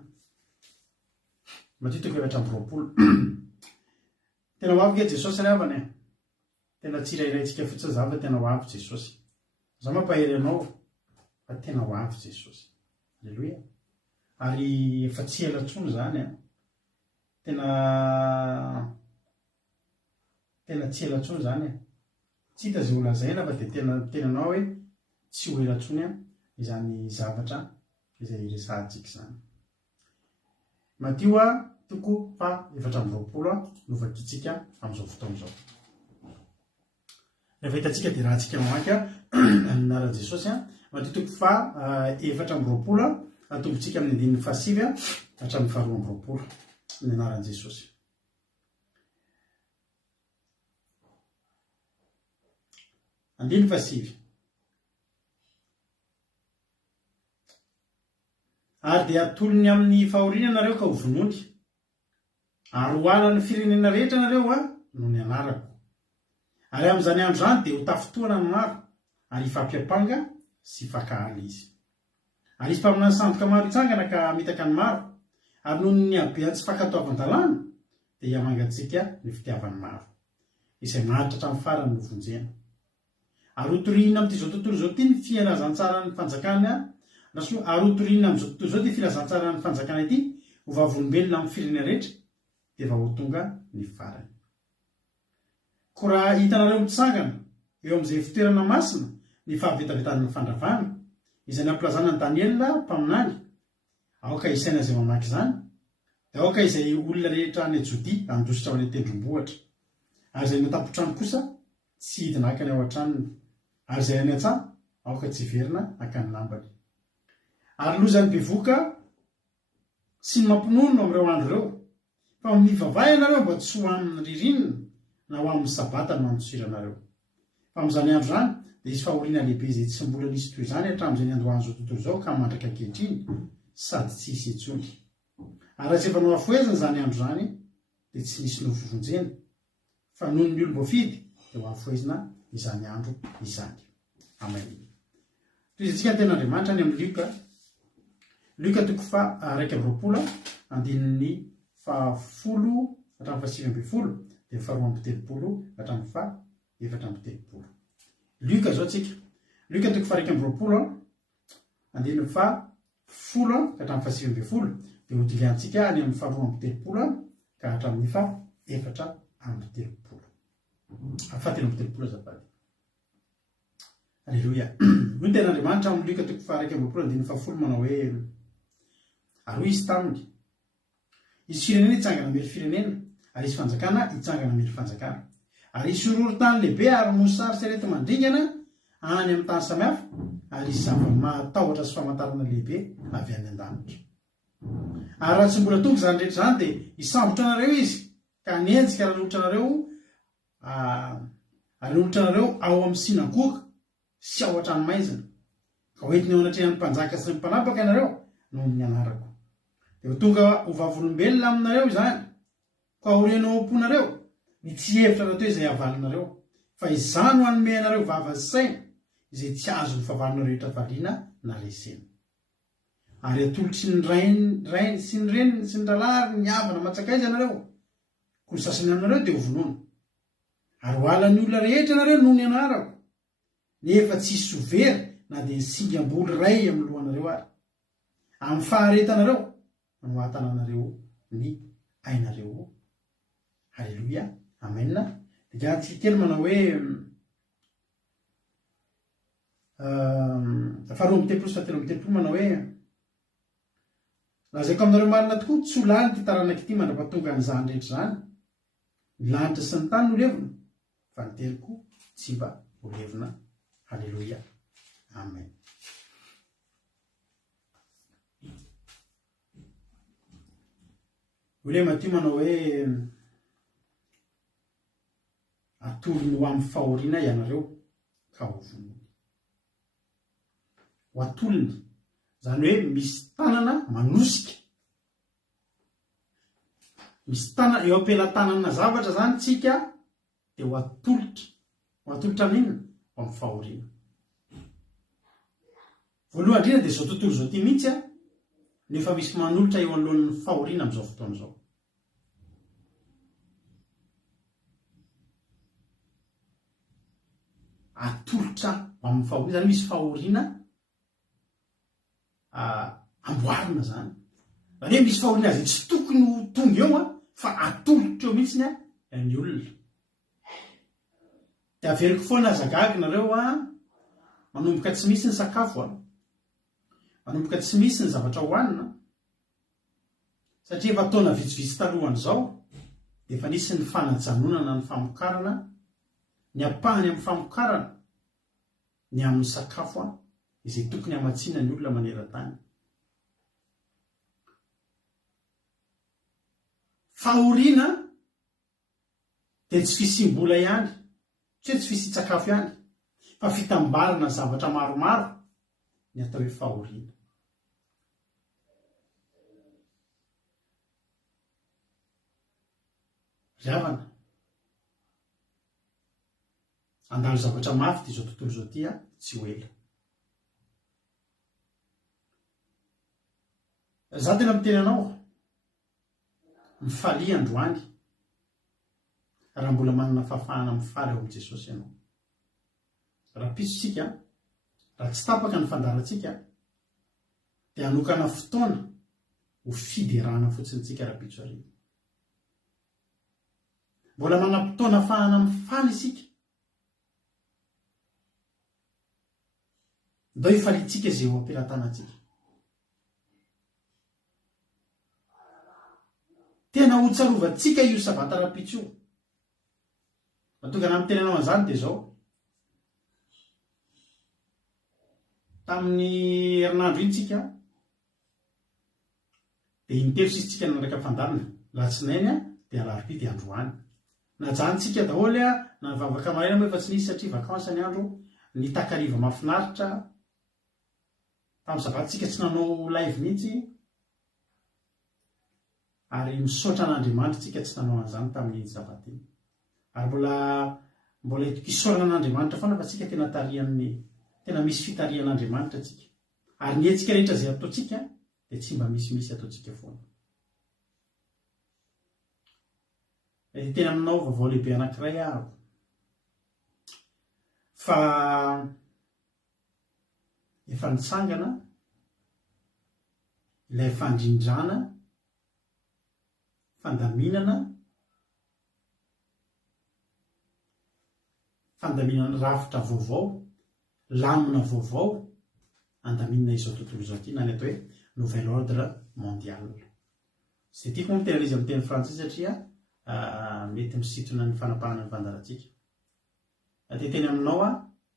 Matio 8:20. Tena ho avy ke Jesosy ry havana e. Tena tsirairaintsika fotsiny zava tena ho avy Jesosy. Zaho mampahery anao fa tena ho avy Jesosy. Alleluia. ary efa tsy elatsony zany a tena tsy elatsony zany a tsy hita zay olazaina fa de tenanao hoe tsy ho elatsony a izany zavatra izay resahantsika zany. Matio a toko fa 720 novakitsika amin'izao fotoan'izao. Rehefa hitantsika dia raha antsika mamaky anaran'i Jesosy a Matio toko fa 720 atombontsika amin'ny 7 hatramin'ny 12 ny anaran'i Jesosy. Andiny 7 ary dia atolony amin'ny fahoriana nareo ka ho vonony ary ho ala ny firenena rehetra nareo a no ny anarako ary amin'izany andro zany dia ho tafotoana ny maro ary hifampiampanga sy fakahaly izy ary izy mpaminany sandoka maro hitsangana ka mitaka ny maro ary noho ny habeany tsy fankatoavan-dalàna dia hiamangatsika ny fitiavany maro izay maharitra hatramin'ny farany no vonjena ary hotoriana amin'ity zao tontolo zao ty ny filazantsara ny fanjakana ary hotoriana amin'izao tontolo zao ty filazantsara ny fanjakana ity ho vavolombelona amin'ny firenena rehetra dia efa ho tonga ny farany. Ko raha hitanareo mitsangana eo amin'izay fitoerana masina ny fahavetavetan'ny fandravana izay nampilazana ny Daniela mpaminany aoka isaina izay mamaky izany dia aoka izay olona rehetra any Jodia andositra ao any tendrombohatra ary izay natapotrano kosa tsy hidina akany ao an-tranony ary izay any an-tsaha aoka tsy verina akany lambany ary lozany bevoka sy ny mampinono amin'ireo andro ireo fa mivavahy ianareo mba tsy ho amin'ny ririnina na ho amin'ny sabata no mampitsiranareo fa amin'izany andro zany dia isy fahoriana lehibe izay tsy mbola nisy toy izany hatramin'izay ny androan'izao tontolo izao ka mandraka ankehitriny sady tsy hisy intsony ary raha tsy efa no afoezina izany andro zany dia tsy nisy nofovonjena fa noho ny olom-boafidy dia ho afoezina izany andro izany. Amen. Toy izay tsika ten'Andriamanitra ny amin'ny Luka toko fa 120 andininy 10 hatramin'ny 7 dia 12 hatramin'ny 7. Luka zao tsika Luka toko fa 120 andininy 10 hatramin'ny 7 dia hodiliantsika any amin'ny 12 ka hatramin'ny 7. Azafady. Alleluia. Hoy ny ten'Andriamanitra amin'ny Luka toko fa 120 andininy 10 manao hoe ary izy taminy izy firenena hitsangana mely firenena ary izy fanjakana hitsangana mely fanjakana ary izy horohorontany lehibe ary mosary sy arety mandringana any amin'ny tany samihafa ary izy zava-matahotra sy famantarana lehibe avy any an-danitra ary raha tsy mbola tonga izany rehetra zany dia hisambotra anareo izy ka nenjika raha nolotra anareo ao amin'ny sinagoga sy ao an-tranomaizina ka hoentiny ao anatrehan'ny mpanjaka sy ny mpanapaka ianareo noho ny anarako dia ho tonga ho vavolombelona aminareo izany ka horianao am-ponareo ny tsy hevitra natao izay havalinareo fa izany ho hanome anareo vava sy saina izay tsy azo ny favalinareo rehetra valiana na resena ary atolotry ny rainy sy ny reniny sy ny ralary ny havana matsakaiza ianareo ko ny sasany aminareo dia ho vonoana ary ho halan'ny olona rehetra ianareo noho ny anarako nefa tsy hisy vera na dia singam-boly ray amin'ny lohanareo ary amin'ny faharetanareo no hatananareo ny ainareo. Halleluia. Amen. Dia antsika kely manao hoe 12 manao hoe lazaiko aminareo marina tokoa tsy ho lany ty taranaka ity mandra-pahatonga an'izany rehetra zany ny lanitra sy ny tany no levina fa ny teriko tsy mba ho levina. Halleluia. Amen. Ole Matio manao hoe atolony ho amin'ny fahoriana ianareo ka ho vonony. Ho atolony zany hoe misy tanana manosika misy tanana eo ampelantanana zavatra zany tsika dia ho atolotra amin'inona ho amin'ny fahoriana. Voalohany indrindra dia zao tontolo zao ty mihitsy a nefa misy manolotra eo anoloan'ny fahoriana amin'izao fotoana izao. Atolotra amin'ny fahoriana zany misy fahoriana amboarina zany raha hoe misy fahoriana azy tsy tokony ho tonga eo a fa atolotra eo mihitsiny a ny olona. De averiko foana azagagy nareo a manomboka tsy misy ny sakafo a, manomboka tsy misy ny zavatra hohanina, satria efa taona vitsivitsy talohan'izao de efa nisy ny fanajanonana ny famokarana, ny apahany amin'ny famokarana ny amin'ny sakafo a izay tokony hamatsiana ny olona maneran-tany. Fahoriana de tsy fisim-bola ihany, tsy hoe tsy fisian-tsakafo ihany, fa fitambarana zavatra maromaro ny atao hoe fahoriana. Ravana andalo zavatra mafy ty zao tontolo zao ty a tsy ho ela. Za tena miteny anao mifalia androany raha mbola manana fahafahana mifary eo amin'i Jesosy ianao. Raha pisotsika, raha tsy tapaka ny fandarantsika dia hanokana fotoana ho fiderana fotsiny tsika raha pitso arina. Mbola manam-potoana ahafahana mifaly isika, ndao ifalitsika izay eo am-pelantanantsika. Tena ho tsarovantsika io savanta rapitso io. Mahatonga na miteny anao an'izany dia zao. Tamin'ny herinandro iny tsika dia intelo sisitsika nandraika fandarina, latsinainy a dia alarobia dia androany. Najanontsika daholo a na vavaka maraina moa efa tsy nisy satria vakansa ny andro, ny takariva mahafinaritra. Tamin'ny zavantsika tsy nanao live mihitsy, ary misaotra an'Andriamanitra tsika tsy nanao an'izany tamin'ny zavatra iny. Ary mbola isaorana an'Andriamanitra foana fa tsika tena tarihan'ny, tena misy fitarihan'Andriamanitra tsika. Ary ny hetsika rehetra izay ataontsika dia tsy mba misy ataontsika foana. Tena aminao vaovao lehibe anankiray aho. Fa efa nitsangana ilay fandrindrana, fandaminana rafitra vaovao, lamina vaovao, andaminana izao tontolo izao ty, na ny atao hoe nouvel ordre mondial. Zay tiako moa mitena izy amin'ny teny frantsay satria mety misitona ny fanapahana ny fandarantsika. Teny aminao a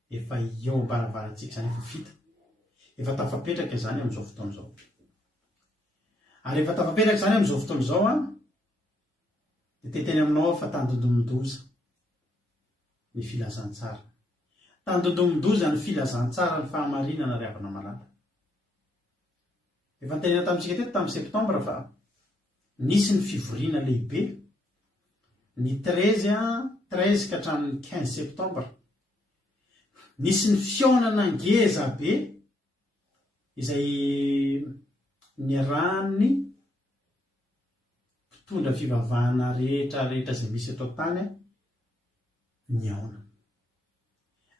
efa eo am-baravarantsika, izany efa vita, efa tafapetraka izany amin'izao fotoana izao. Ary efa tafapetraka izany amin'izao fotoana izao a dia teny aminao fa tandondomondoza ny filazantsara. Tandondomondoza ny filazantsara ny fahamarinana ry havana malala. Efa nitenena tamintsika teto tamin'ny septambra fa nisy ny fivoriana lehibe ny 13 ka hatramin'ny 15 septambra. Nisy ny fionana ngeza be izay niarahany mpitondra fivavahana rehetra izay misy eto tany ny aona.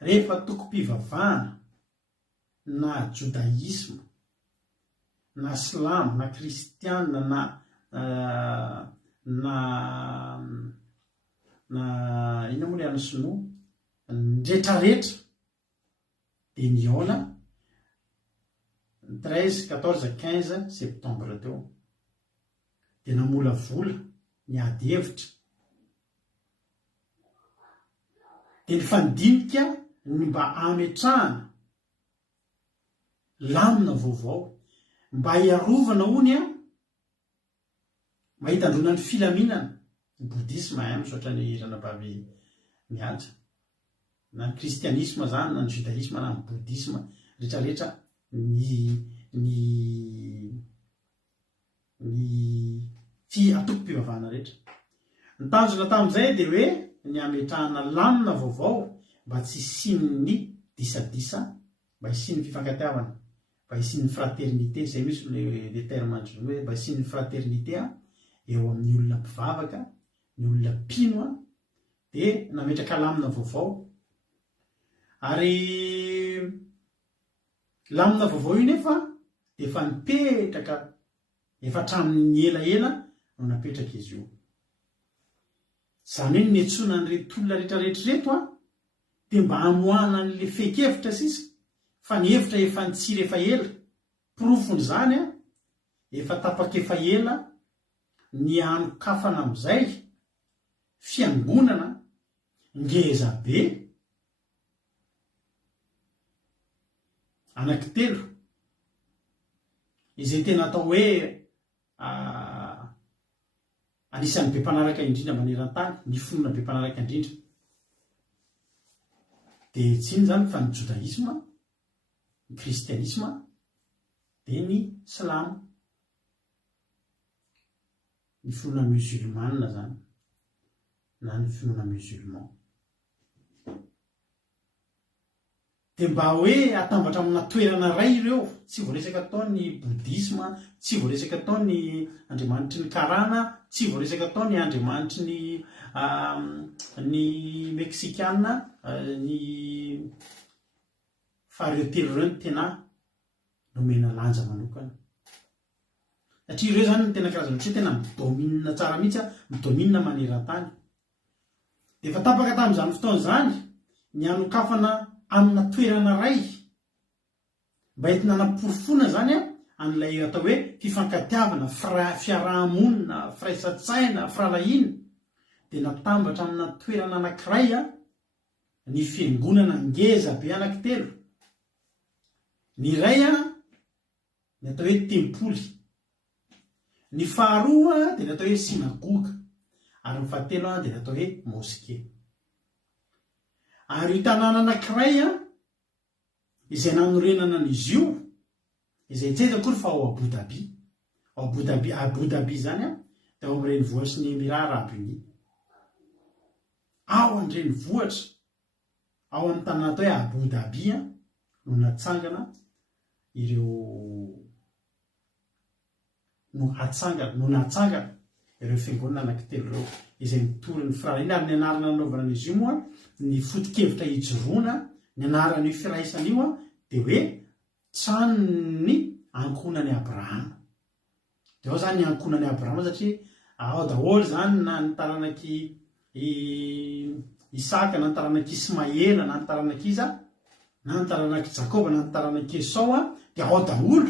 Rehefa toko-pivavahana na judaisme, na slamo, na kristiana, na ina moa le any sinoa, ny rehetrarehetra dia ny aona 13, 14, 15 septambra teo dia namolavola ny ady hevitra dia ny fandinika ny mba ametrahana lamina vaovao, mba hiarovana hony a mahita androna ny filaminana. Ny boudisme a misaotra ny ranabavy mihaja, na ny kristianisme zany, na ny judaisme, na ny boudisme, rehetrarehetra ny atoko-pivavahana rehetra. Ny tanjona tamin'izay dia hoe ny ametrahana lamina vaovao mba tsy hisian'ny disadisa, mba hisian'ny fifankatiavana, mba hisian'ny fraternité, izay misy le terme androny hoe mba hisian'ny fraternité eo amin'ny olona mpivavaka, ny olona mpino a, dia nametraka lamina vaovao. Ary lamina vaovao io nefa dia efa nipetraka efa tramin'ny elaela no napetraka izy io. Zany hoe niantsona nyretolona rehetrarehetrareto a dia mba hamoana n'le fekevitra sisa fa ny hevitra efa nitsiry efa ela. Porofony zany a efa tapaka efa ela ny anokafana amin'izay fiangonana ngeza be anankitelo izay tena atao hoe anisan'ny be mpanaraka indrindra maneran-tany, ny finoana be mpanaraka indrindra dia tsy iny zany fa ny jodaisma, ny kristianisma dia ny silamo, ny finoana musulmane zany na ny finoana musulman. Dia mba hoe atambatra amina toerana ray ireo, tsy voaresaka tao ny boudisme, tsy voaresaka tao ny andriamanitry ny karana, tsy voaresaka tao ny andriamanitry ny meksikana, ny fareo telo ireo ny tena nomena lanja manokana. Satria ireo zany ny tena karazana hoe tena midomina tsara mihitsy, midomina maneran-tany. Dia efa tapaka tamin'izany fotoana zany ny anokafana amina toerana ray mba entina naporofona zany an'ilay atao hoe fifankatiavana, fiarahamonina, firaisan-tsaina, firalahina, dia natambatra amina toerana anankiray ny fiangonana ngeza be anankitelo. Ny iray ny atao hoe tempoly, ny faharoa dia ny atao hoe sinagoga, ary ny fahatelo dia ny atao hoe moske. Ary io tanàna anankiray izay nanorenana an'izy io, izay tsy aiza akory fa ao Abu Dhabi. Abu Dhabi zany dia ao amin'ny renivohitra sy ny Émirats Arabes Unis. Ao amin'ny renivohitra, ao amin'ny tanàna atao hoe Abu Dhabi no natsangana ireo fiangonana anankitelo ireo izay mitory ny firalahina. Ary ny anarana nanaovana an'izy io moa, ny foto-kevitra hijoroana, ny anaran'io firaisana io dia hoe tranony ankohonan'i Abrahama. Dia ao zany ny ankohonan'i Abrahama, satria ao daholo zany na ny taranaky Isaka, na ny taranaky Ismaela, na ny taranaky Iza, na ny taranaky Jakoba, na ny taranaky Esau dia ao daholo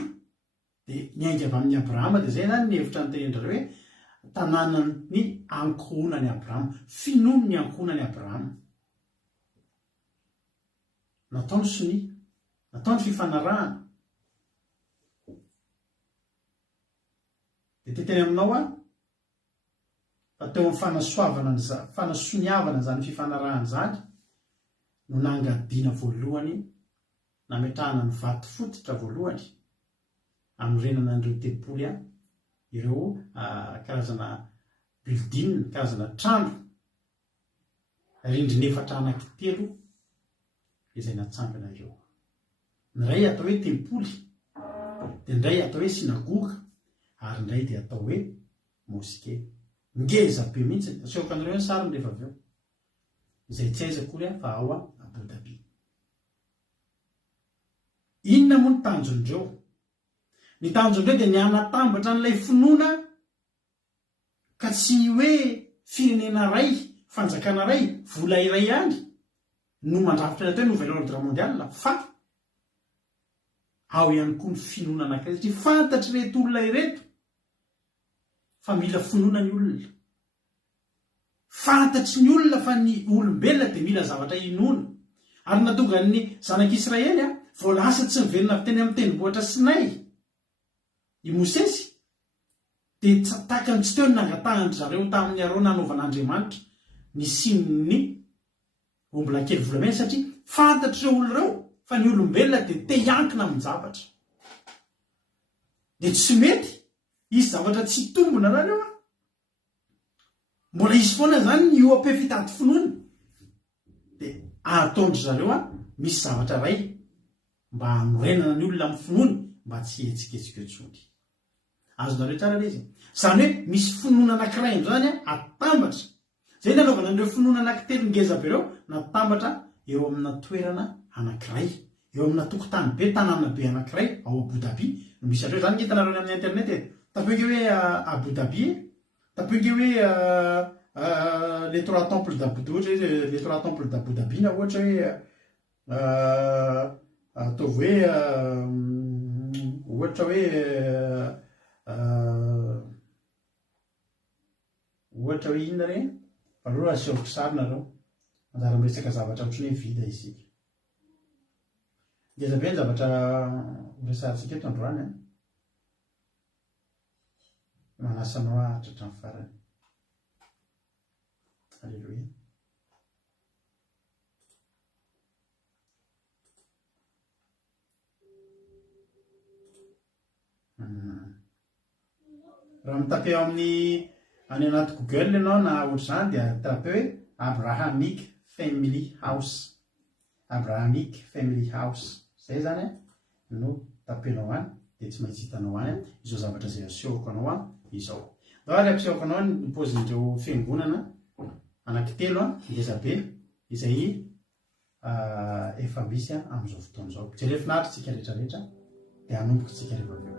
dia niainga avy amin'ny Abrahama. Dia zay zany ny hevitra ny tenendrareo hoe tanànany ankohonan'i Abrahama, finoany ny ankohonan'i Abrahama. Nataony sonia, nataony fifanarahana. Dia teteny aminao fa teo amin'ny fanasoniavana zany fifanarahana zany no nangadiana voalohany, nametrahana ny vato fototra voalohany amin'ny renana an'ireo tempoly ireo karazana building, karazana trano rindrina efatra anankitelo izay natsangana ireo. Ny iray atao hoe tempoly, dia ny iray atao hoe sinagoga, ary ny iray dia atao hoe moske. Ngeza be mihitsy, asehoaka an'ireo ny sariny rehefa avy eo, izay tsy aiza akory fa ao Abu Dhabi. Inona moa ny tanjon'ireo? Ny tanjon'ireo dia ny anatambatra n'ilay finoana ka tsy hoe firenena ray, fanjakana ray, vola iray ihany no mandrafitra ny atao hoe nouvel ordre mondial, fa ao ihany koa ny finoana anankiray. Satria fantatry reto olona ireto fa mila finoana ny olona. Fantatry ny olona fa ny olombelona dia mila zavatra inoana. Ary natonga ny zanak'Israely vao lasa tsy miverina teny amin'ny tendrombohitra Sinay i Mosesy, dia tahaka ny tsy teo ny nangatahany zareo tamin'ny Arona nanaovan'Andriamanitra ny sininy ombola kely volamena, satria fantatry ireo olona ireo fa ny olombelona dia te hiankina amin'ny zavatra. Dia tsy mety isy zavatra tsy tombona raha ireo mbola isy foana zany ny io ape fitady finoana. Dia ataondry zareo misy zavatra ray mba hanorenana ny olona amin'ny finoana mba tsy hetsiketsika etsony. Azonareo tsara izy. Zany hoe misy finoana anankiray zany atambatra. Zay nanaovana an'ireo finoana anankitelo ngeza be ireo, natambatra eo amina toerana anankiray, eo amina tokotany be, tanàna be anankiray ao Abu Dhabi. Misy atreo zany hitanareo amin'ny internet tapoinge hoe Abu Dhabi, tapoinge hoe les trois temples d'Abu Dhabi, les trois temples d'Abu Dhabi na ohatra hoe ataovy hoe ohatra hoe inona reny aloha asehoko sary nareo anjara miresaka zavatra ohatrany hoe vida isika ngeza be ny zavatra horesarintsika eto androany manasanao ahatratra ny farany. Alleluia. Raha mitapy eo amin'ny any anaty Google ianao na ohatra zany dia tapy hoe Abrahamic Family House, Abrahamic Family House zay zany no tapenao any dia tsy maintsy hitanao any izao zavatra zay asehoko anao izao. Ary ampisehoko anao ny paozin'ireo fiangonana anankitelo ngezabe izay efa misy amin'izao fotoana izao. Jereo finatritsika rehetrarehetra dia hanomboka tsika rehefa avy eo.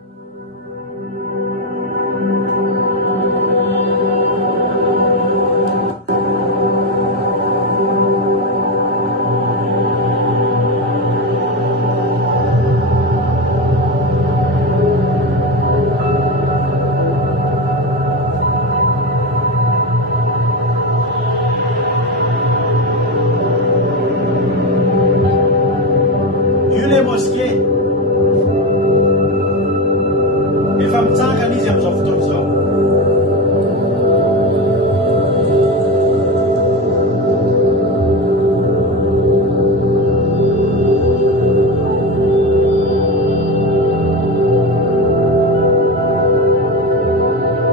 Efa mitsangana izy amin'izao fotoana izao.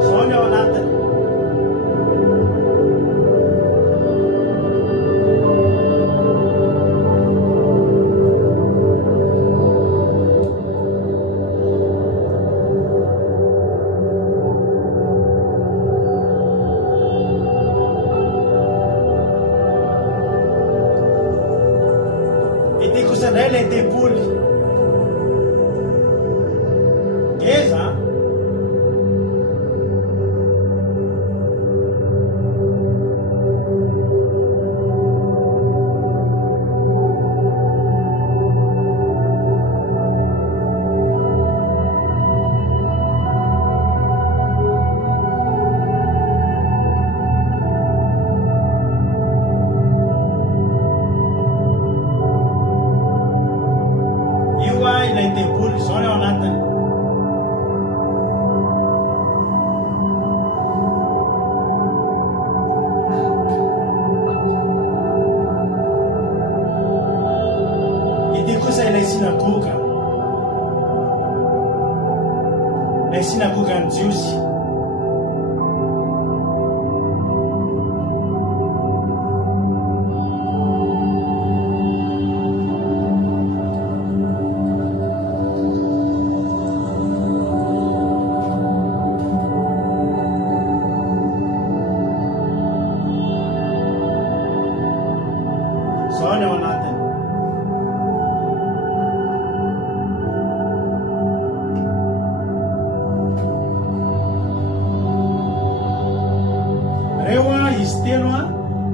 Zao ny ao anatiny. Itikosanay ilay tempoly. Ngeza ilay tempoly zao ny ao anatiny. Ity kosa ilay sinagoga, ilay sinagoga ny Jiosy. Zao ny ao anatiny. Reo izy telo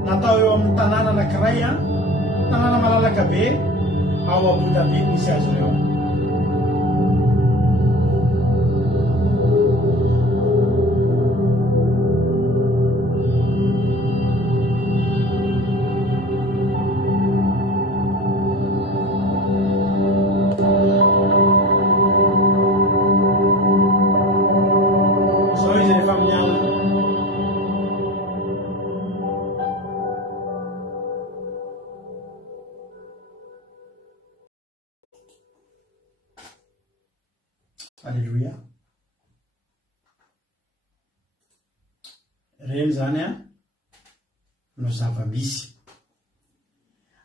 natao eo amin'ny tanàna anankiray tanàna malalaka be ao Abu Dhabi misy azy ireo. Zao izy rehefa miala. Alleluia. Reny zany no zava-misy.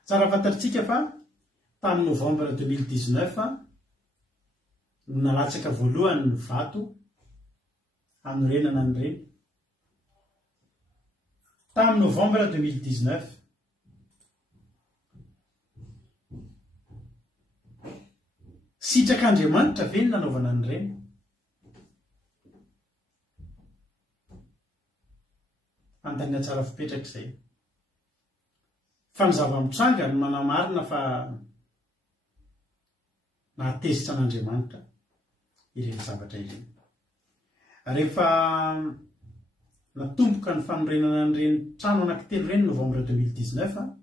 Tsara fantatritsika fa tamin'ny novembre 2019 no nalatsaka voalohany ny vato amin'ny renana ny reny. Tamin'ny novembre 2019 sitrak'Andriamanitra ve ny nanaovana ny reny? fanontaniana tsara fipetraka izay. Fa ny zava-mitranga no manamarina fa nahatezitra an'Andriamanitra ireny zavatra ireny. Rehefa natomboka ny fanorenana an'ireny trano anankitelo ireny novambra 2019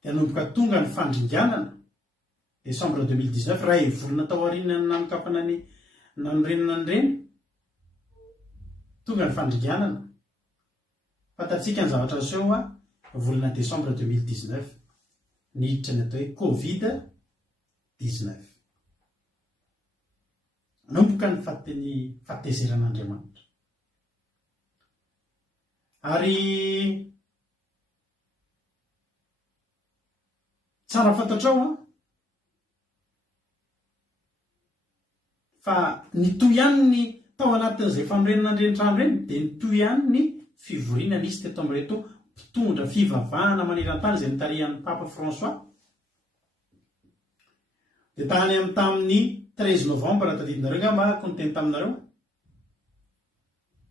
dia nanomboka tonga ny fandringanana desambra 2019 raha volana tao aorianany namokapana ny nanorenana an'ireny tonga ny fandringanana. Fantatsika ny zavatra seho volana desambra 2019 niditra ny atao hoe Covid-19. Nanomboka ny fahatezeran'Andriamanitra. Ary tsara fantatrao fa nitoy ihany ny tao anatin'izay fanorenana an'ireny trano ireny dia nitoy ihany ny fivoriana nisy teto amin'ireto mpitondra fivavahana maneran-tany izay nitarihan'ny Papa François. Dia tany amin'ny tamin'ny 13 novambra tadidinareo ngamba konteny taminareo.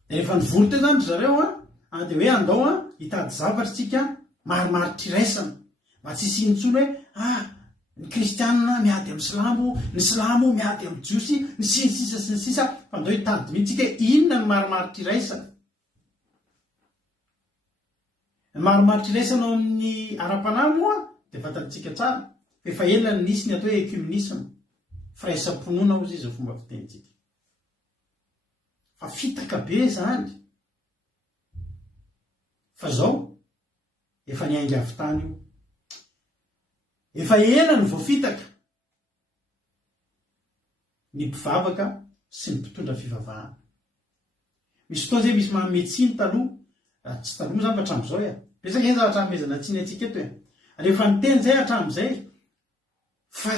Dia rehefa nivory teo zany zareo dia hoe andao hitady zavatra tsika marimaritra iraisana mba tsy sinitsony hoe ny kristianina miady amin'ny silamo, ny silamo miady amin'ny jiosy, ny sinisisa sy ny sisa, fa andao hitady mihitsika inona ny marimaritra iraisana. Ny marimaritra iraisana ao amin'ny ara-panamo dia fantatsika tsara. Efa ela ny nisy ny atao hoe ecumenisme, firaisam-ponoana ozy izy fomba fitenitsika. Fa fitaka be zany. Fa zao efa niainga avy tany io. Efa ela ny voafitaka ny mpivavaka sy ny mpitondra fivavahana. Misy fotoana zay misy mahametsiny taloha, tsy taloha zany fa hatramin'izao betsaka ny zavatra hamezana tsiny antsika eto rehefa niteny zay hatramin'izay fa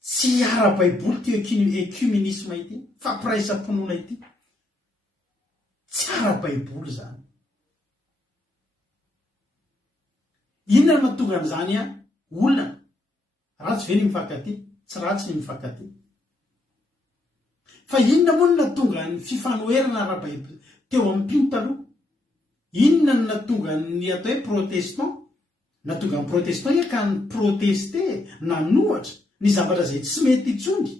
tsy ara-baiboly ty ecumenisme ity, fampiraisam-ponoana ity. Tsy ara-baiboly zany. Inona no mahatonga an'izany olona? Ratsy ve ny mifankaty? Tsy ratsy ny mifankaty. Fa inona moa no nahatonga ny fifanoherana ara-baiboly teo amin'ny mpino taloha? Inona no nahatonga ny atao hoe protestant? Nahatonga ny protestant ka ny proteste nanohatra ny zavatra izay tsy mety intsony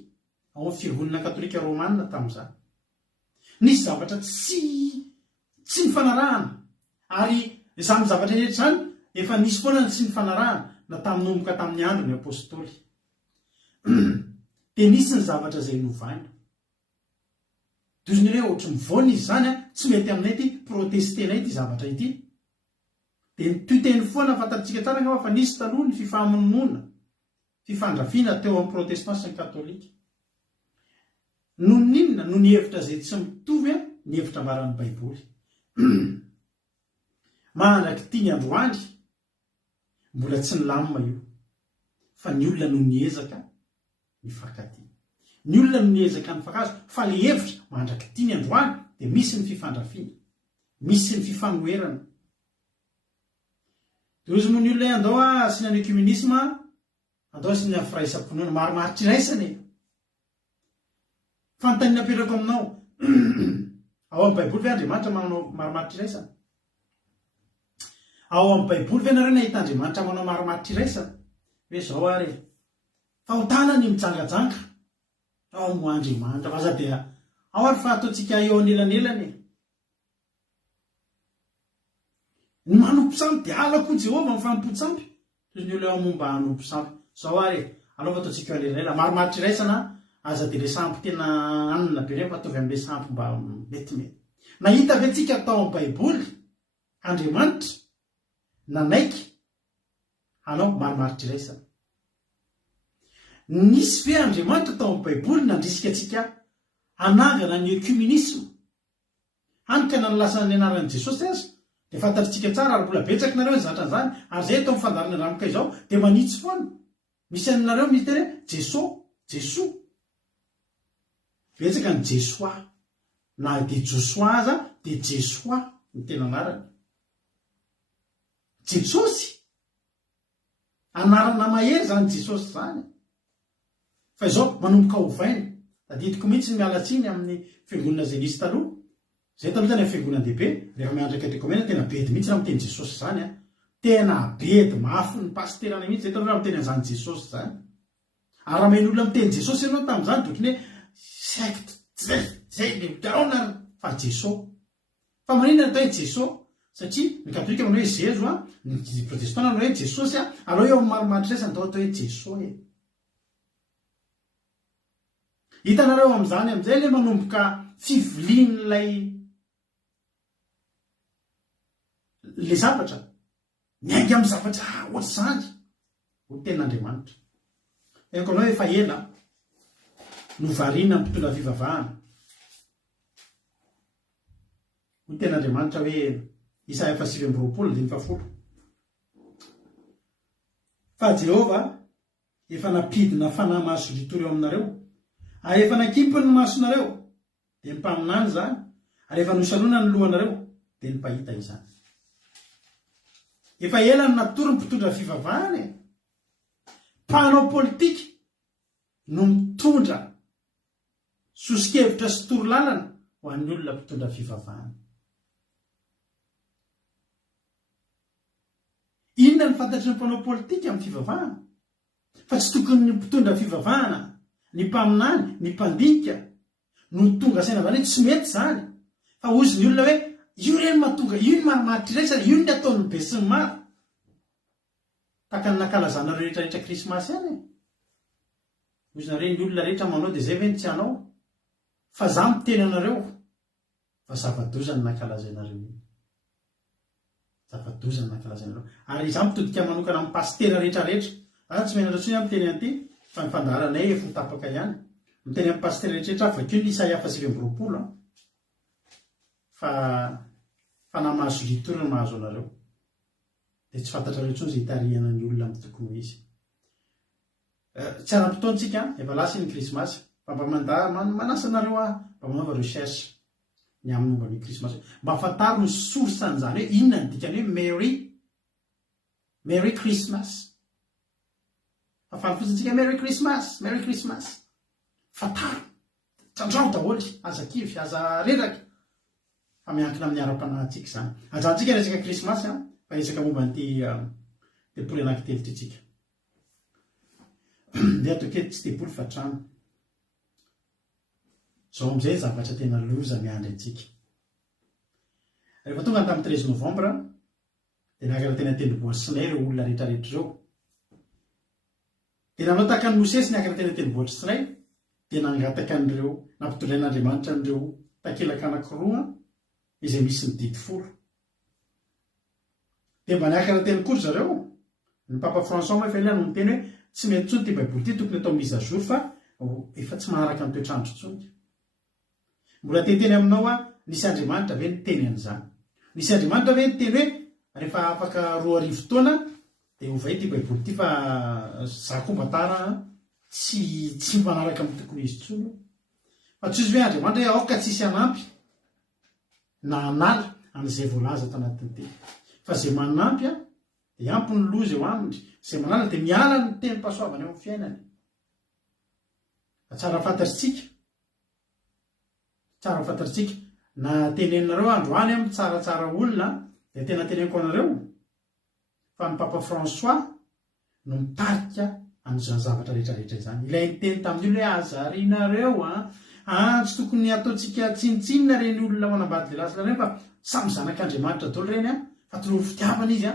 ao amin'ny fiangonana katolika romanina tamin'izany. Nisy zavatra tsy nifanarahana. Ary samy zavatra rehetra zany efa nisy foana ny tsy nifanarahana na tamin'nomboka tamin'ny andro ny apôstôly. Dia nisy ny zavatra izay novaina. Doziny hoe ohatry mivoana izy zany tsy mety aminay ity, protestena ity zavatra ity. Dia nitoiteny foana fantatsika tsara ngamba fa nisy taloha ny fifamonoana, fifandrafiana teo amin'ny protestant sy ny katolika. Noho ninona? Noho ny hevitra izay tsy mitovy ny hevitra ambaran'ny baiboly. Mahanaky tia ny androany mbola tsy nilamina io, fa ny olona no niezaka nifankaty. Ny olona no niezaka nifakazo, fa le hevitra mandraky tia ny androany dia misy ny fifandrafiana, misy ny fifanoherana. Dia ozy moa ny olona andao asina ny ecumenisme, andao asina ny firaisam-ponoana, marimaritra iraisana e. Fanontaniana apetrako aminao, ao amin'ny baiboly ve Andriamanitra manao marimaritra iraisana? Ao amin'ny baiboly ve nareo nahita Andriamanitra manao marimaritra iraisana? Hoe zao ary fa ho tanany mijangajanga ao mo Andriamanitra vaza dia ao ary fa ataontsika eo anelanelany. Ny manompo sampy dia alako Jehovah mifampo sampy. Toy ny olona ao momba hanompo sampy. Zao ary alao fa ataontsika eo anelanelana. Marimaritra iraisana aza dia le sampy tena anina be rehefa ataovy amin'ilay sampy mba metimety. Nahita ve tsika tao amin'ny baiboly Andriamanitra nanaiky hanao marimaritra iraisana? Nisy ve Andriamanitra tao amin'ny baiboly nandrisika atsika hanangana ny ecumenisme, hanikana ny lasa ny anaran'i Jesosy azy? Dia fantatritsika tsara ary mbola betsaka nareo ny zatra an'izany, ary zay atao mifandarana ramoka izao dia manitsy foana. Misy aminareo miteny Jeso. Betsaka ny Jesoa, na dia Josoa aza dia Jesoa ny tena anarany. Jesosy anarana mahery zany Jesosy zany. Fa izao manomboka hovaina, tadidiko mihitsy ny mialatsiny amin'ny fiangonana izay nisy taloha, zay taloha zany fiangonandehibe rehefa miandraka tekomena tena bedy mihitsy raha miteny jesosy zany a tena bedy mafy ny pasterana mihitsy zay taloha raha miteny an'izany jesosy zany ary raha mainy olona miteny jesosy ianao tamin'izany dokony hoe secte zay leaona fa jesosy fa maninona natao hoe jesosy satria ny katolika manao hoe zezo a ny protestana manao hoe jesosy a aloha eo amin'ny marimaritra izany atao hoe jesosy hitanareo amin'izany amin'izay le manomboka fivilian'ilay le zavatra miainga amin'ny zavatra ohatr'izany ho ten'Andriamanitra enko anao efa ela novariana ny mpitondra fivavahana ho ten'Andriamanitra hoe Isaia 7:20 fa Jehova efa napidina fanahy maso ritory eo aminareo ary efa nakimpiny ny masonareo dia nimpaminany zany ary efa nosalona ny lohanareo dia nipahita izany efa ela ny natory ny mpitondra fivavahana mpanao politika no mitondra sosikevitra sy torolalana ho an'ny olona mpitondra fivavahana inona ny fantatry ny mpanao politika amin'ny fivavahana fa tsy tokony ny mpitondra fivavahana ny mpaminany ny mpandika no tonga saina vany tsy mety zany fa ozy ny olona hoe io reny mahatonga io ny marimaritra iray sady io ny ataon'ny be sy ny maro taka ny nakalazana rehetrarehetra krismasy any ozy nareo ny olona rehetra manao dia zay ve ny tsy anao fa za miteny anareo fa zava-doza ny nakalazainareo zava-doza ny nakalazainareo ary za mitodika manokana amin'ny pastera rehetrarehetra a tsy menatra tsony a miteny an'ity fa ny fandaharanay efa mitapaka ihany miteny amin'ny pastera rehetrarehetra avakeo ny Isaia 7:20 fa namahazo ritory ny mahazo anareo dia tsy fantatrareo tsony zay hitarihana ny olona amin'ny tokony ho izy tsy ara-potoantsika efa lasa ny krismasy fa mba manasa anareo a mba manaova recherche ny amin'ny momba ny krismasy mba fantaro ny sorsan'izany hoe inona ny dikany hoe Merry Christmas afaly fotsintsika Merry Christmas fantaro trandrao daholy aza kivy aza reraka fa miankina amin'ny ara-panahintsika izany ajantsika resaka krismasy a fa resaka momba nyity tepoly anankitelo tytsika dia atokety tsy tepoly fa trano zao amin'izay zavatra tena loza miandry antsika rehefa tonga ny tamin'ny 13 novambra dia nakara tena tendromboatrsinay ireo olona rehetrarehetra ireo dia nanao taka ny mosesy niakara tena tendromboatrsinay dia nangataka an'ireo nampitondrain'Andriamanitra an'ireo takelaka anankiroa izay misy ny didy 10 dia mba niakara teny kory zareo ny papa François moa efa ilany miteny hoe tsy mety tsony ty baiboly ty tokony atao mise à jour fa efa tsy maharaka ny toetrandro tsony mbola teteny aminao a nisy Andriamanitra ve niteny an'izany nisy Andriamanitra ve niteny hoe rehefa afaka 2 taona dia ovay ty baiboly ty fa za koa mbatara tsy manaraka amin'ny tokony izy tsony fa tsy izy hoe Andriamanitra hoe aoka tsisy anampy na anala an'izay voalaza tanatin'ity fa zay manampy a dia ampy ny loza eo aminy zay manala dia miala ny teny mpasoavana eo amin'ny fiainany tsara fantatritsika na tenenareo androany amin'ny tsaratsara olona dia tena teneniko anareo fa ny papa François no mitarika amin'izany zavatra rehetrarehetra izany ilay niteny tamin'ny olona hoe azarianareo tsy tokony ataontsika tsinitsinina reny olona manambady le lasina reny fa samy zanak'Andriamanitra daholo reny fa toloha fitiavana izy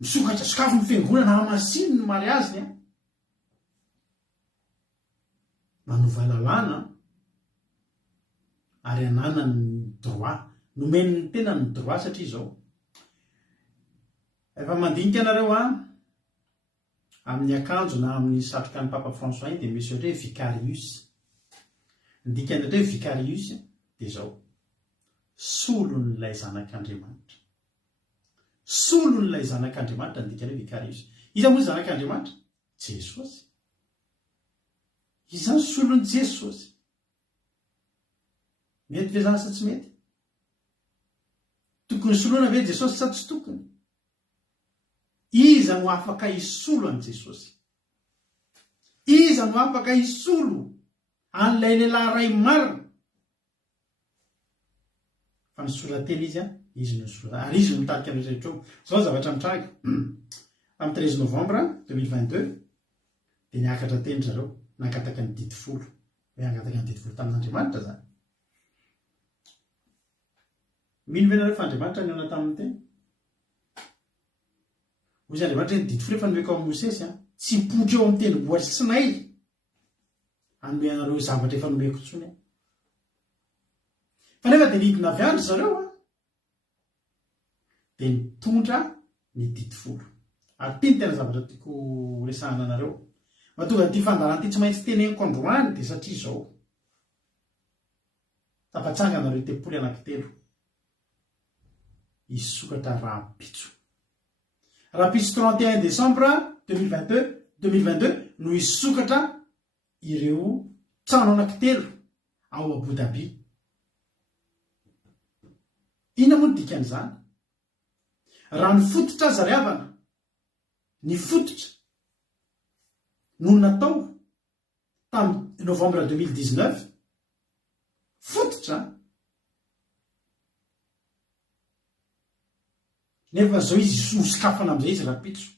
misokatra sakafo ny fiangonana hamasiny no mariaziny manova lalàna ary anana ny droit nomeny ny tena ny droit satria izao efa mandinika anareo amin'ny akanjo na amin'ny satroka ny papa François iny dia misy ohatra hoe vicarius ny dikany ohatra hoe vicarius dia izao solon'ilay zanak'Andriamanitra solon'ilay zanak'Andriamanitra ny dikany hoe vicarius iza moa zanak'Andriamanitra Jesosy izany solon'ny Jesosy mety ve zany sa tsy mety tokony soloana ve Jesosy sa tsy tokony iza no afaka hisolo an' Jesosy iza no afaka hisolo an'ilay lehilahy ray marina fa nisoratena izy a izy nosorata ary izy no mitarika rehetra eo zao zavatra mitraraka amin'ny 13 novembre 2022 dia niakatra teny zareo nakataka ny didi folo hoe angataka ny didi folo tamin'Andriamanitra zany mino venareo fa Andriamanitra niona tamin'ny teny ozy Andriamanitra ny didi folo efa nomeko amin'ny Mosesy tsy potra eo amin'ny teny boatry Sinay anome anareo zavatra efa nomeko tsony fa nefa dia nidina avy andro zareo dia nitondra ny didi folo ary ty ny tena zavatra tiako resahana anareo mahatonga ty fandarana ty tsy maintsy teneniko androany dia satria izao tapatsanga anareo tepolo anankitelo isokatra rapitso 31 décembre 2022 no isokatra ireo trano anankitelo ao Abu Dhabi. Inona moa no dikan'izany? Raha ny fototra aza ry havana, ny fototra no natao tamin'ny novembre 2019 fototra nefa zao izy hosikafana amin'izay izy rapitso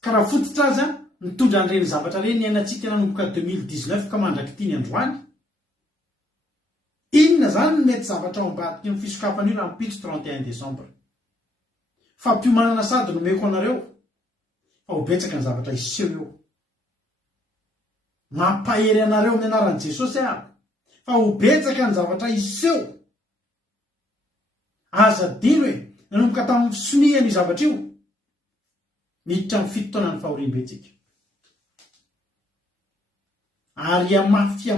ka raha fototra aza mitondra an'ireny zavatra reny ny ainatsika nanomboka 2019 ka mandraky ty ny androany inona zany no mety zavatra ao ambadiky ny fisokafana io rapitso 31 décembre fampiomanana sady nomeko anareo fa ho betsaka ny zavatra iseho eo mampahery anareo amin'ny anaran'i Jesosy aho fa ho betsaka ny zavatra iseho aza dino hoe nanomboka tamin'ny fisoniany zavatra io miditra amin'ny fito taona ny fahoriam-betsika ary amafy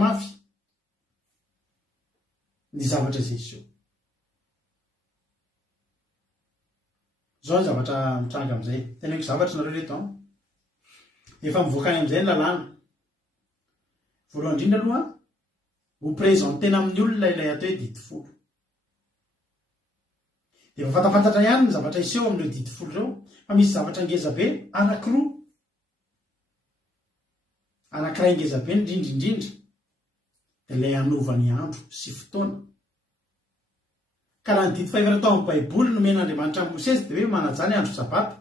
ny zavatra izay iseho zao ny zavatra mitranga amin'izay teneko zavatra nareo reto efa mivoakany amin'izay ny lalàna voalohany indrindra aloha ho prezentena amin'ny olona ilay atao hoe didi folo dia fatafantatra ihany ny zavatra iseho amin'ireo didi folo reo fa misy zavatra ngezabe anankiroa anankiray ngezabe indrindra dia ilay anovany andro sy fotoana ka raha ny didi fahefana tao amin'ny baiboly nomen'Andriamanitra amin'ny Mosesy dia hoe manajany andro sabata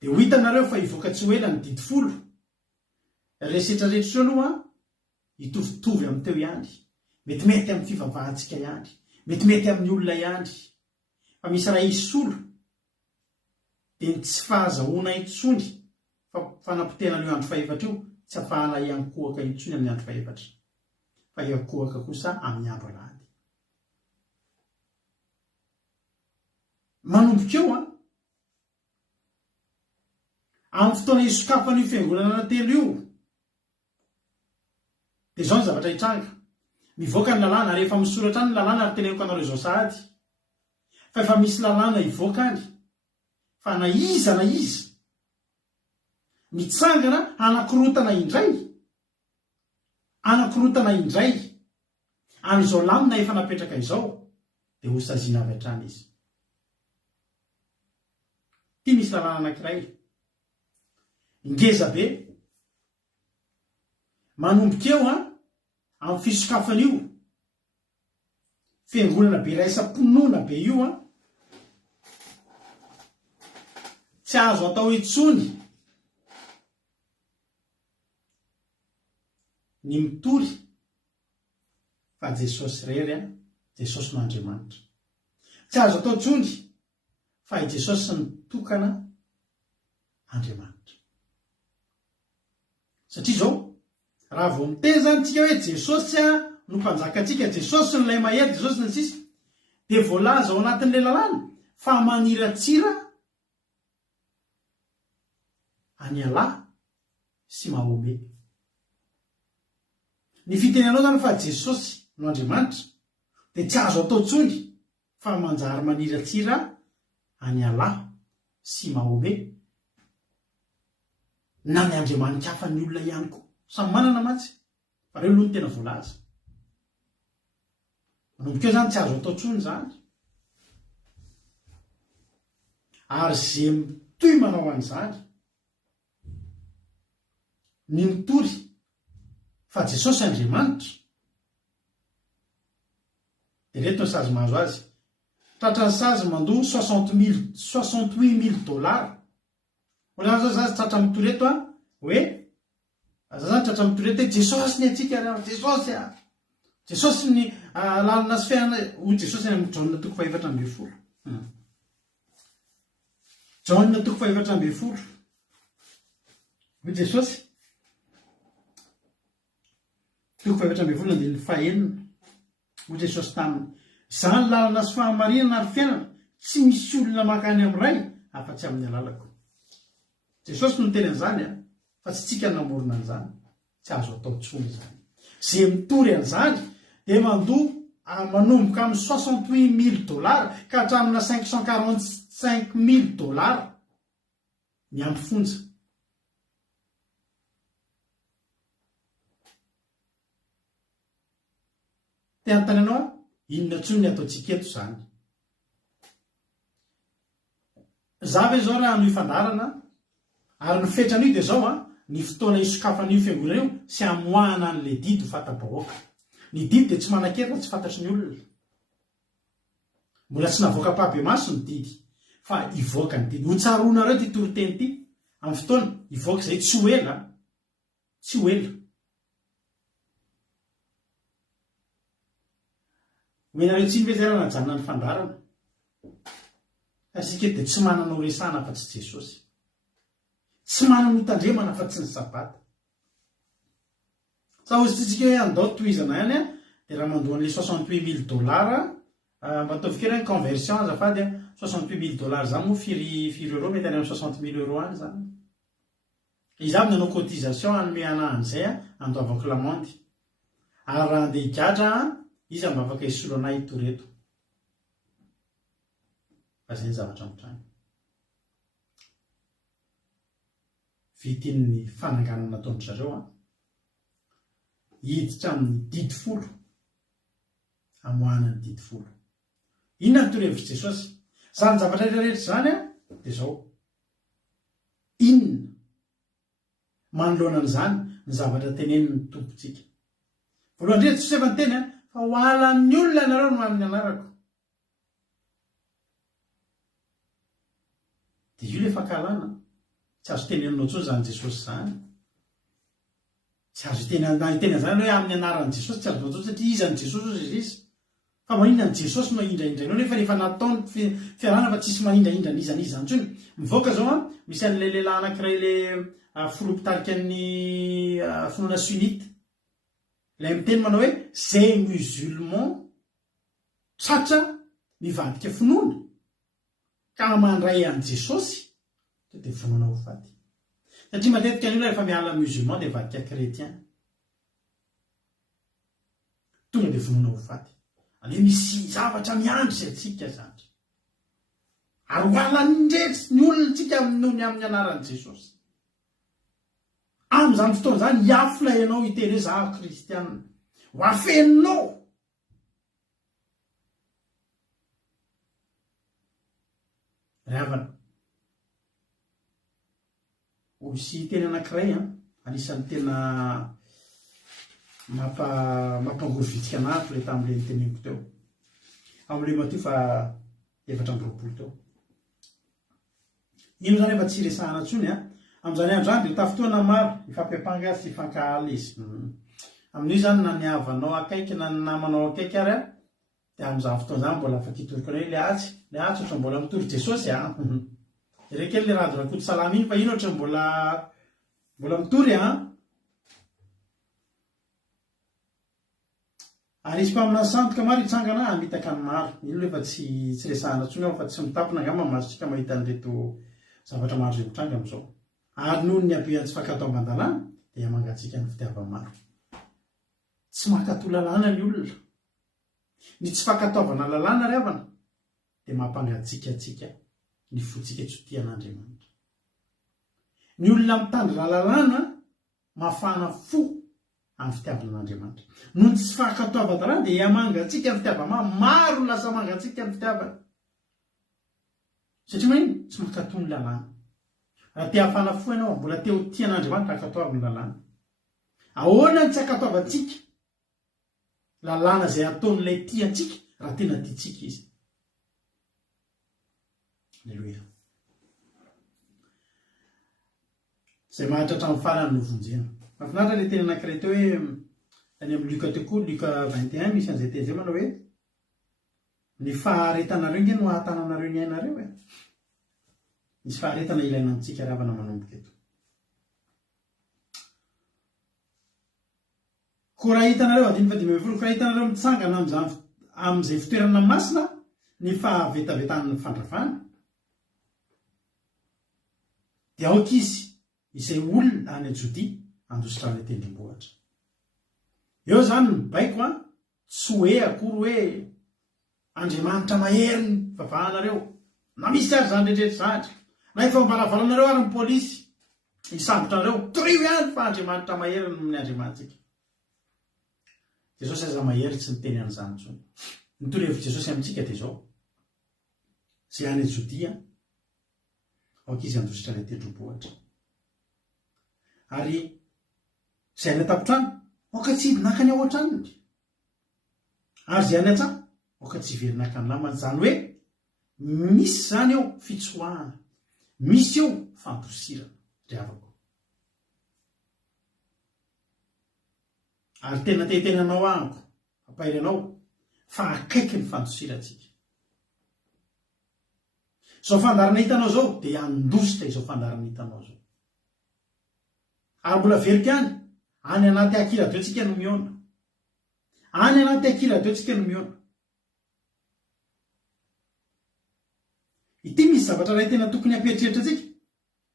dia ho hitanareo fa hivoaka tsy ho ela ny didi folo rehetra rehetra aloha hitovitovy amin'ny teo ihany metimety amin'ny fivavahantsika ihany metimety amin'ny olona ihany fa misy raha isolo dia ny tsy fahazahoana intsony fa fanapotena an'io andro fahefatra io tsy afahana iankohaka intsony amin'ny andro fahefatra fa iankohaka kosa amin'ny andro alahady manomboka eo amin'ny fotoana isokafana io fiangonana anatelo io dia zao ny zavatra hitranga mivoaka ny lalàna rehefa misoratra any ny lalàna ary teneniko anareo izao sahady fa efa misy lalàna hivoaka any fa na iza mitsangana anankirotana indray an'izao lamina efa napetraka izao dia ho saziana avy hatrany izy ty misy lalàna anankiray ngeza be manomboka eo amin'ny fisokafana io fiangonana be raisa-ponoana be io tsy azo atao intsony ny mitory fa Jesosy rery Jesosy no Andriamanitra tsy azo atao intsony fa i Jesosy nitokana Andriamanitra satria zao raha vao miteny zany tsika hoe Jesosy no mpanjakatsika Jesosy nylay mahery Jesosy ny sisa dia voalaza ao anatin'ilay lalàna fa maniratsira any alahy sy mahome ny fitenenao zany fa Jesosy no Andriamanitra dia tsy azo atao intsony fa manjary maniratsira any alahy sy mahome na ny Andriamanitra hafa ny olona ihany koa samy manana matsy fa reo aloha ny tena voalaza manomboka eo zany tsy azo atao intsony zany ary zay mitoy manao an'izany ny mitory fa Jesosy Andriamanitra dia reto ny sazy mahazo azy tratra sazy mandoa $68,000 ola zao zazy tratra mitoreto a hoe za zany tratra mitoreto hoe jesosy ny atsika jesosy jesosy ny lalina sy fiainana ho jesosy ny amin'ny jaona toko 410 jaona toko 410 ho jesosy toko 410 andiny fahenina ho jesosy taminy zany lalina sy fahamarinana ary fiainana tsy misy olona makany amin'ray afa-tsy amin'ny alalako jesosy no teny an'izany fa tsy tsika namorona an'izany tsy azo atao tsony zany zay mitory an'izany dia mandoa manomboka amin'ny $68,000 ka hatramina $545,000 ny ampy fonja te antany anao inona tsony ny ataontsika eto zany zave zao raha no ifandarana ary ny fetran'io dia zao ny fotoana isokafan'io fiangonana io sy amoahana an'le didy ho fatabahoaka ny didy dia tsy manan-kerina tsy fantatry ny olona mbola tsy navoaka pabe maso ny didy fa ivoaka ny didy ho tsarona ireo ty toroteny ity amin'ny fotoana ivoaka izay tsy ho ela tsy ho ela menareo tsy nyvezarana janona ny fandarana asika dia tsy manana ho resana fa tsy jesosy tsy manana hotandremana fa tsy ny sabata sa ozy tsitsika hoe andao toizana ihany dia raha mandohan'le $68,000 mba ataovy ny conversion azafady $68,000 zany moa firy euro mety any amin'ny €60,000 any zany izy aby nanao cotisation anome an'izay andoavako lamondy ary raha andeha higadra izy mba afaka isolona hitoreto fa zay ny zavatra mitrany vitin'ny fananganana nataony zareo hiditra amin'ny didy folo amoahana ny didy folo inona ny torevitry jesosy zany zavatra rehetrarehetra zany dia zao inona manoloana an'izany ny zavatra teneniny tompontsika voalohany indrindra tsy efa ny teny fa ho halan'ny olona ianareo no amin'ny anarako dia io le fankalana tsy azo teneninao tsony zany jesosy zany tsy azo iteny zany hoe amin'ny anaran'i jesosy tsy azo tsony satria izany jesosy ozy izy fa maninona ny jesosy no indraindrainao nefa nataony fiarana fa tsisy manindraindra n'izany tsony mivoaka zao misy an'le lehilahy anankiray le filopitarika ny finoana sunite ilay miteny manao hoe zay musulman tratra mivadika finoana ka mandray an' jesosy dia vonona ho faty satria matetika ny olona rehefa miala musulman dia vadika chrétien tonga dia vonona ho faty ale misy zavatra miandry izay tsika zany ary ho halanindretsy ny olontsika noho ny amin'ny anaran'i jesosy amin'izany fotoana zany hiafina ianao hiteny hoe zaho kristianina ho afeninao ravana osy teny anankiray anisan'ny tena mampangorivitsika anato le tamin'le niteneniko teo amin'le matio fa 7 teo ino zany efa tsy resahana tsony amin'izany androany dia tafotoana maro ifampiampanga sy ifankahala izy amin'io zany na niavanao akaiky na namanao akaiky ary dia amin'izany fotoana zany mbola afaka hitoriko hoe le atsy ohatra mbola mitory jesosy rekely le rado rakoto salama iny fa ino ohatra mbola mitory ary izy mpamina santoka maro hitsangana hamitaka ny maro ino efa tsy resahana tsony aho fa tsy mitapina angamba mazotsika mahita an'reto zavatra maro zay mitranga amin'izao ary noho ny abean'ny tsy fankatao am-bandalàna dia mangatsika ny fitiavam-maro tsy mankatao lalàna ny olona ny tsy fankataovana lalàna ry havana dia mampangatsika atsika ny fotsika tsy hotian'Andriamanitra ny olona mitandry lalàna mafana fo amin'ny fitiavan'Andriamanitra noho tsy fankataovana dia mangatsika ny fitiavama maro lasa mangatsika ny fitiavana satria manino tsy mankatao ny lalàna raha te hafana fo ianao mbola te ho tian'Andriamanitra hankatoavy ny lalàna ahoana ny tsy hankataovantsika lalàna izay ataon'ilay tiantsika raha tena tiatsika izy. Alleloia. Zay maharitra hatramin'ny farany no vonjena. Mahafinaritra ilay teny anankiray teo hoe any amin'ny Luka teo koa, Luka 21 misy an'izay teny zay manao hoe ny faharetanareo nge no ahatananareo ny hainareo e. Misy faharetana ilaina antsika ravana manomboka eto. Koa raha hitanareo adiny 10 koa raha hitanareo mitsangana amin'izay fitoerana masina ny fahavetavetan'ny fandravana dia aoka izy izay olona any Jodia andositra ny tendrombohitra. Eo zany mibaiko tsy hoe akory hoe Andriamanitra mahery ny vavahanareo na misy azy zany rehetra zany na efa mbalavalanareo ary ny polisy hisambotra anareo trio ihany fa Andriamanitra mahery ny Andriamantsika. Jesosy aza mahery tsy niteny an'izany intsony. Ny torohevitra Jesosy amintsika dia zao: zay any Jodia aoka izy andositra ilay tendrombohitra, ary zay any an-tapotrano aoka tsy hidinakany ao an-tranony, ary zay any an-tsaha aoka tsy hiverinaka ny lamany. Zany hoe misy zany eo fitsoahana, misy eo fampirosirana driavako. Ary tena tentenanao ango ampairanao fa akaiky ny fandosirantsika. Izao fandarana hitanao zao dia andositra izao fandarana hitanao zao. Ary mbola velika any anaty akiladiotsika no miona, any anaty akiladiotsika no miona. Ity misy zavatra ray tena tokony hampieritreritra tsika: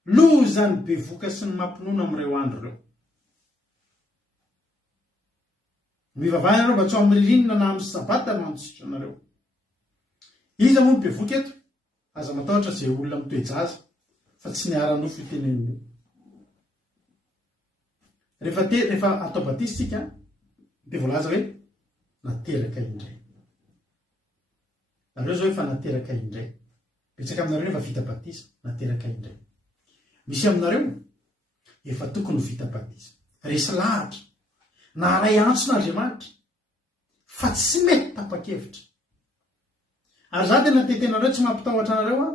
lozany bevoka sy ny mampinono amin'ireo andro ireo. Mivavahana anareo mba tsy ho amin'ny ririnina na amin'ny sabata no andositra anareo. Iza moa ny bevoka eto? Aza matahotra zay olona mitoejaza fa tsy ny ara-nofo iteneniny. Rehefa atao batistika dia voalaza hoe nateraka indray. Nareo zao efa nateraka indray. Betsaka aminareo efa vita batisa, nateraka indray. Misy aminareo efa tokony vita batisa. Resy lahatra na ray antson'Andriamanitra fa tsy mety tapa-kevitra. Ary za tena tetenareo tsy mampitahotra anareo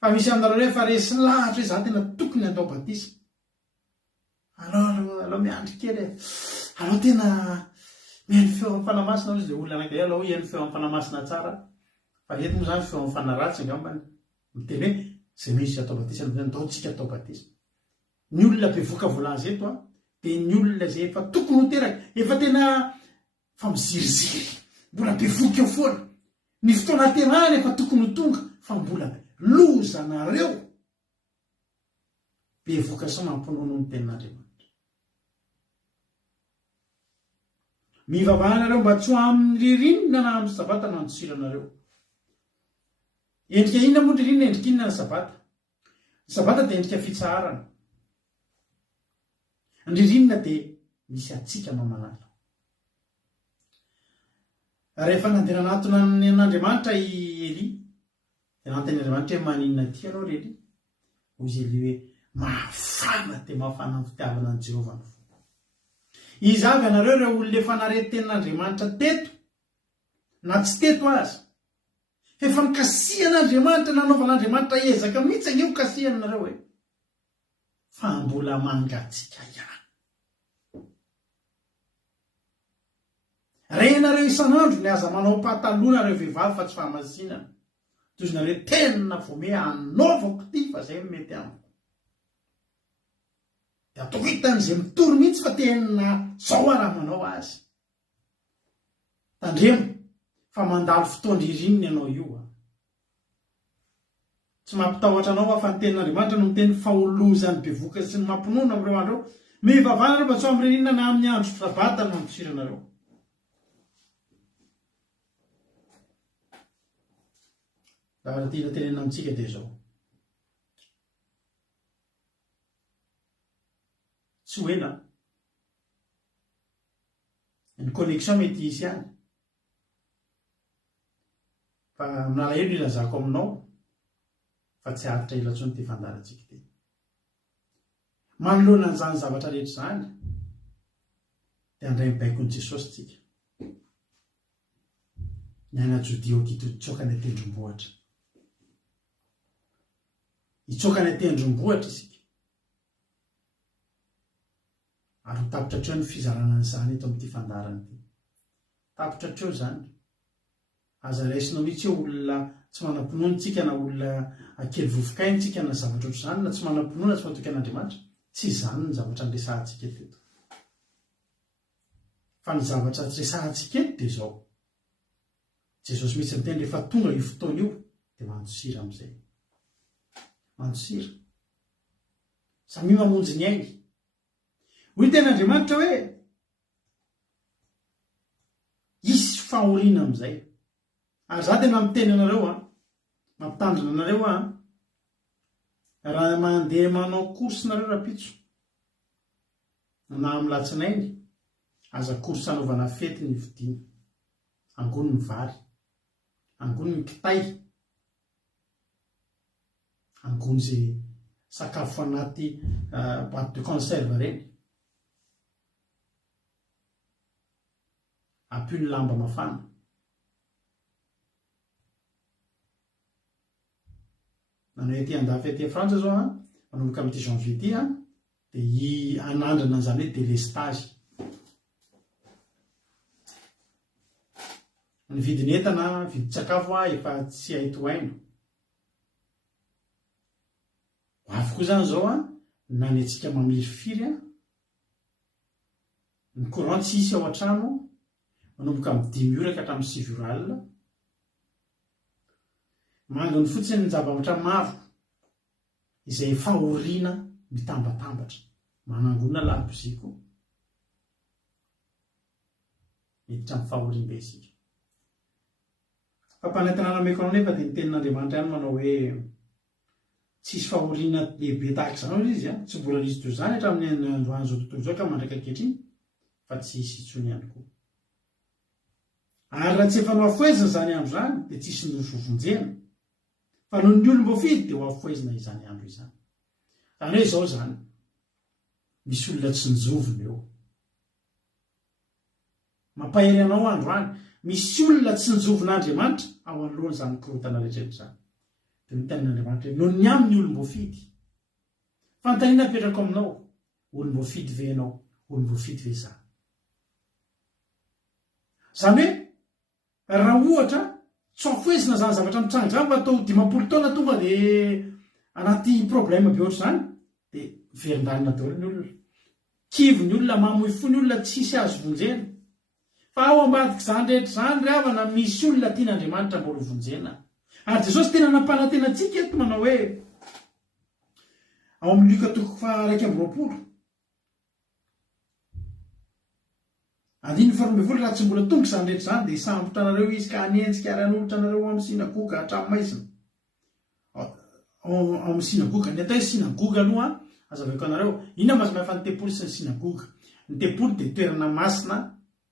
fa misy aminareo efa resy lahatra hoe za tena tokony atao batisa. Alao miandry kely alao tena mihaino feo amin'ny fanamasina izy dia olona anankiray alao hihaino feo amin'ny fanamasina tsara. Fa eto moa zany feo amin'ny fanaratsy angambany miteny hoe zay misy atao batisa ataontsika atao batisa. Ny olona bevoka voalaza eto dia ny olona zay efa tokony ho teraka, efa tena fa miziriziry, mbola bevoka eo foana. Ny fotoana haterahana efa tokony ho tonga fa mbola lozanareo bevoka sy mampinono ny tenin'Andriamanitra. Mivavahanareo mba tsy ho amin'ny ririnina na amin'ny sabata na andosiranareo. Endrika inona moa ny ririnina, endrika inona ny sabata? Ny sabata dia endrika fitsaharana. Ny ririnina dia misy atsika mamanala. Rehefa nandeha nanatona n'Andriamanitra i Eli, dia nanten'Andriamanitra hoe maninona ty ianao Eli? Hoy Eli hoe mafana dia mafana ny fitiavana an Jehovah ny foko. Izavy anareo ireo olona efa narety tenin'Andriamanitra teto na tsy teto azy, efa nikasihan'Andriamanitra, nanaovan'Andriamanitra ezaka mihitsy ange kasihan nareo hoe fa mbola mangatsika ihany. Renareo isan'andro ny aza manao pataloha nareo vehivavy fa tsy fahamasinana. Toy nareo tena vome anaovako ty fa zay mety amiko. Dia atao hitan'izay mitory mihitsy fa tena zao raha manao azy. Tandremo fa mandalo fotoan-dririnina ianao io. Tsy mampitahotra anao fa ny tenin'Andriamanitra no miteny fa olozany bevoka sy ny mampinono amin'ireo andro. Mivavahana areo mba tsy ho amin'ny ririnina na amin'ny andro sabata no andosiranareo. Raha tiana tenena amintsika dia zao: tsy hoena ny connexion mety hisy ihany, fa minalahelo ilazako aminao fa tsy aritra ela intsony ty fandarantsika ty. Manoloana an'izany zavatra rehetra zany dia andray mibaiko ny Jesosy tsika. ny anajodio akito itsokany atendrombohatra, itsokany atendrombohatra isika ary ho tapitra treo ny fizarana n'izany eto amin'ity fandarana ity. Tapitra treo zany, aza raisinao mihitsy eo olona tsy manam-pinoantsika na olona akely vovokaintsika na zavatra ohatr' izany, na tsy manam-pinoana tsy matoky an'Andriamanitra, tsy izany ny zavatra nyresahantsika eto. Fa ny zavatra tsy resahantsika eto dia izao: Jesosy mihitsy miteny rehefa tonga io fotoana io dia mandosira amin'izay, mandosira samy mamonjy ny ainy. Hoy ny ten'Andriamanitra hoe isy fahoriana amin'izay. Ary za tena miteny anareo mampitandrina anareo raha mandeha manao korsinareo rapitso na amin'ny latsinainy, aza korsa anaovana fety ny vidiana, angony ny vary, angony ny kitay, angony zay sakafo anaty boîte de conserve reny, ampio ny lamba mafana. Nanao ety andafy ety Frantsa zao manomboka amin'ity janvier ity dia anandrana an'izany hoe délestage. Ny vidiny entana, vidin-tsakafo efa tsy haitohaino. Ho avy koa zany zao nanetsika mamirifiry ny courant tsy isy ao an-trano manomboka amin'ny 5 ora ka hatramin'ny 6 ora alina. Mangony fotsiny ny zavatra maro izay fahoriana mitambatambatra, manangona laboziko miditra amin'ny fahoriam-be isika. Fampanentanana meko anefa dia ny tenin'Andriamanitra ihany manao hoe tsisy fahoriana lehibe tahaka izany izy tsy mbola nisy toy izany hatramin'ny androany zao tontolo zao ka mandraka ankehitriny, fa tsy hisy intsony ihany koa. Ary raha tsy efa noafoezina izany andro izany dia tsisy nosovonjena, fa noho ny olom-boafidy dia ho afoezina izany andro izany. Zany hoe izao zany, misy olona tsy nijovony eo. Mampahery anao andro any, misy olona tsy nijovon'Andriamanitra ao anoloana izany korotana rehetra izany. Dia ny tenin'Andriamanitra noho ny amin'ny olom-boafidy, fanontaniana apetrako aminao, olom-boafidy ve ianao, olom-boafidy ve izaho? Zany hoe raha ohatra tsy afoezina zany zavatra mitrandrava fa atao 50 taona tonga dia anaty problème be ohatr' izany, dia verin-danina daholo ny olona, kivy ny olona, mamoy fo ny olona, tsisy azo vonjena. Fa ao ambadika izany rehetra izany ry havana, misy olona tian'Andriamanitra mbola vonjena. Ary Jesosy tena nampanantenantsika eto manao hoe ao amin'ny Luka 2:20, andiny 12 raha tsy mbola tonga izany rehetra izany dia sambotra anareo izy ka hanenjika ary hanolotra anareo amin'ny sinagoga hatramin'ny maizina. Amin'ny sinagoga, ny atao hoe sinagoga aloha azaveko anareo, inona mahazo mihafa ny tempoly sy ny sinagoga? Ny tempoly dia toerana masina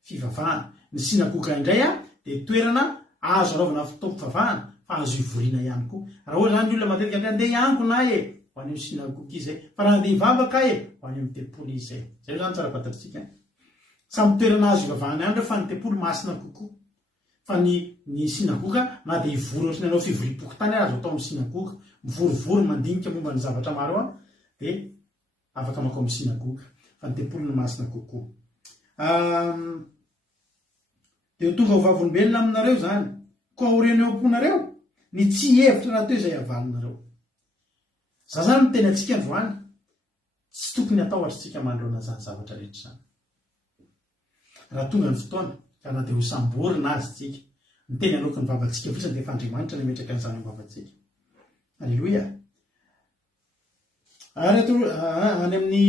fivavahana, ny sinagoga indray dia toerana azo anaovana fitaovam-pivavahana fa azo ivoriana ihany koa. Raha ohatra zany ny olona matetika andeha hiangona ho any amin'ny sinagoga izy fa raha andeha hivavaka ho any amin'ny tempoly izy zay zany tsara fantatritsika. Samy toerana azo ivavahana ihany fa ny tempoly masina kokoa. Fa ny sinagoga na dia ivory ohatry ny anao fivoriam-pokotany azo atao amin'ny sinagoga, mivorivory mandinika momba ny zavatra maro dia afaka makao amin'ny sinagoga. Fa ny tempoly no masina kokoa. Dia tonga ho vavolombelona aminareo zany, koa oreny eo am-ponareo ny tsy hevitra raha teo izay havalinareo. Za zany ny teny antsika androany, tsy tokony atahotritsika manoloana zany zavatra rehetra zany. Raha tonga ny fotoana ka na dia ho samborina azy tsika, ny teny aloky ny vavantsika fotsiny dia efa Andriamanitra nametraka an'izany amin'ny vavantsika. Alleloia. Any amin'ny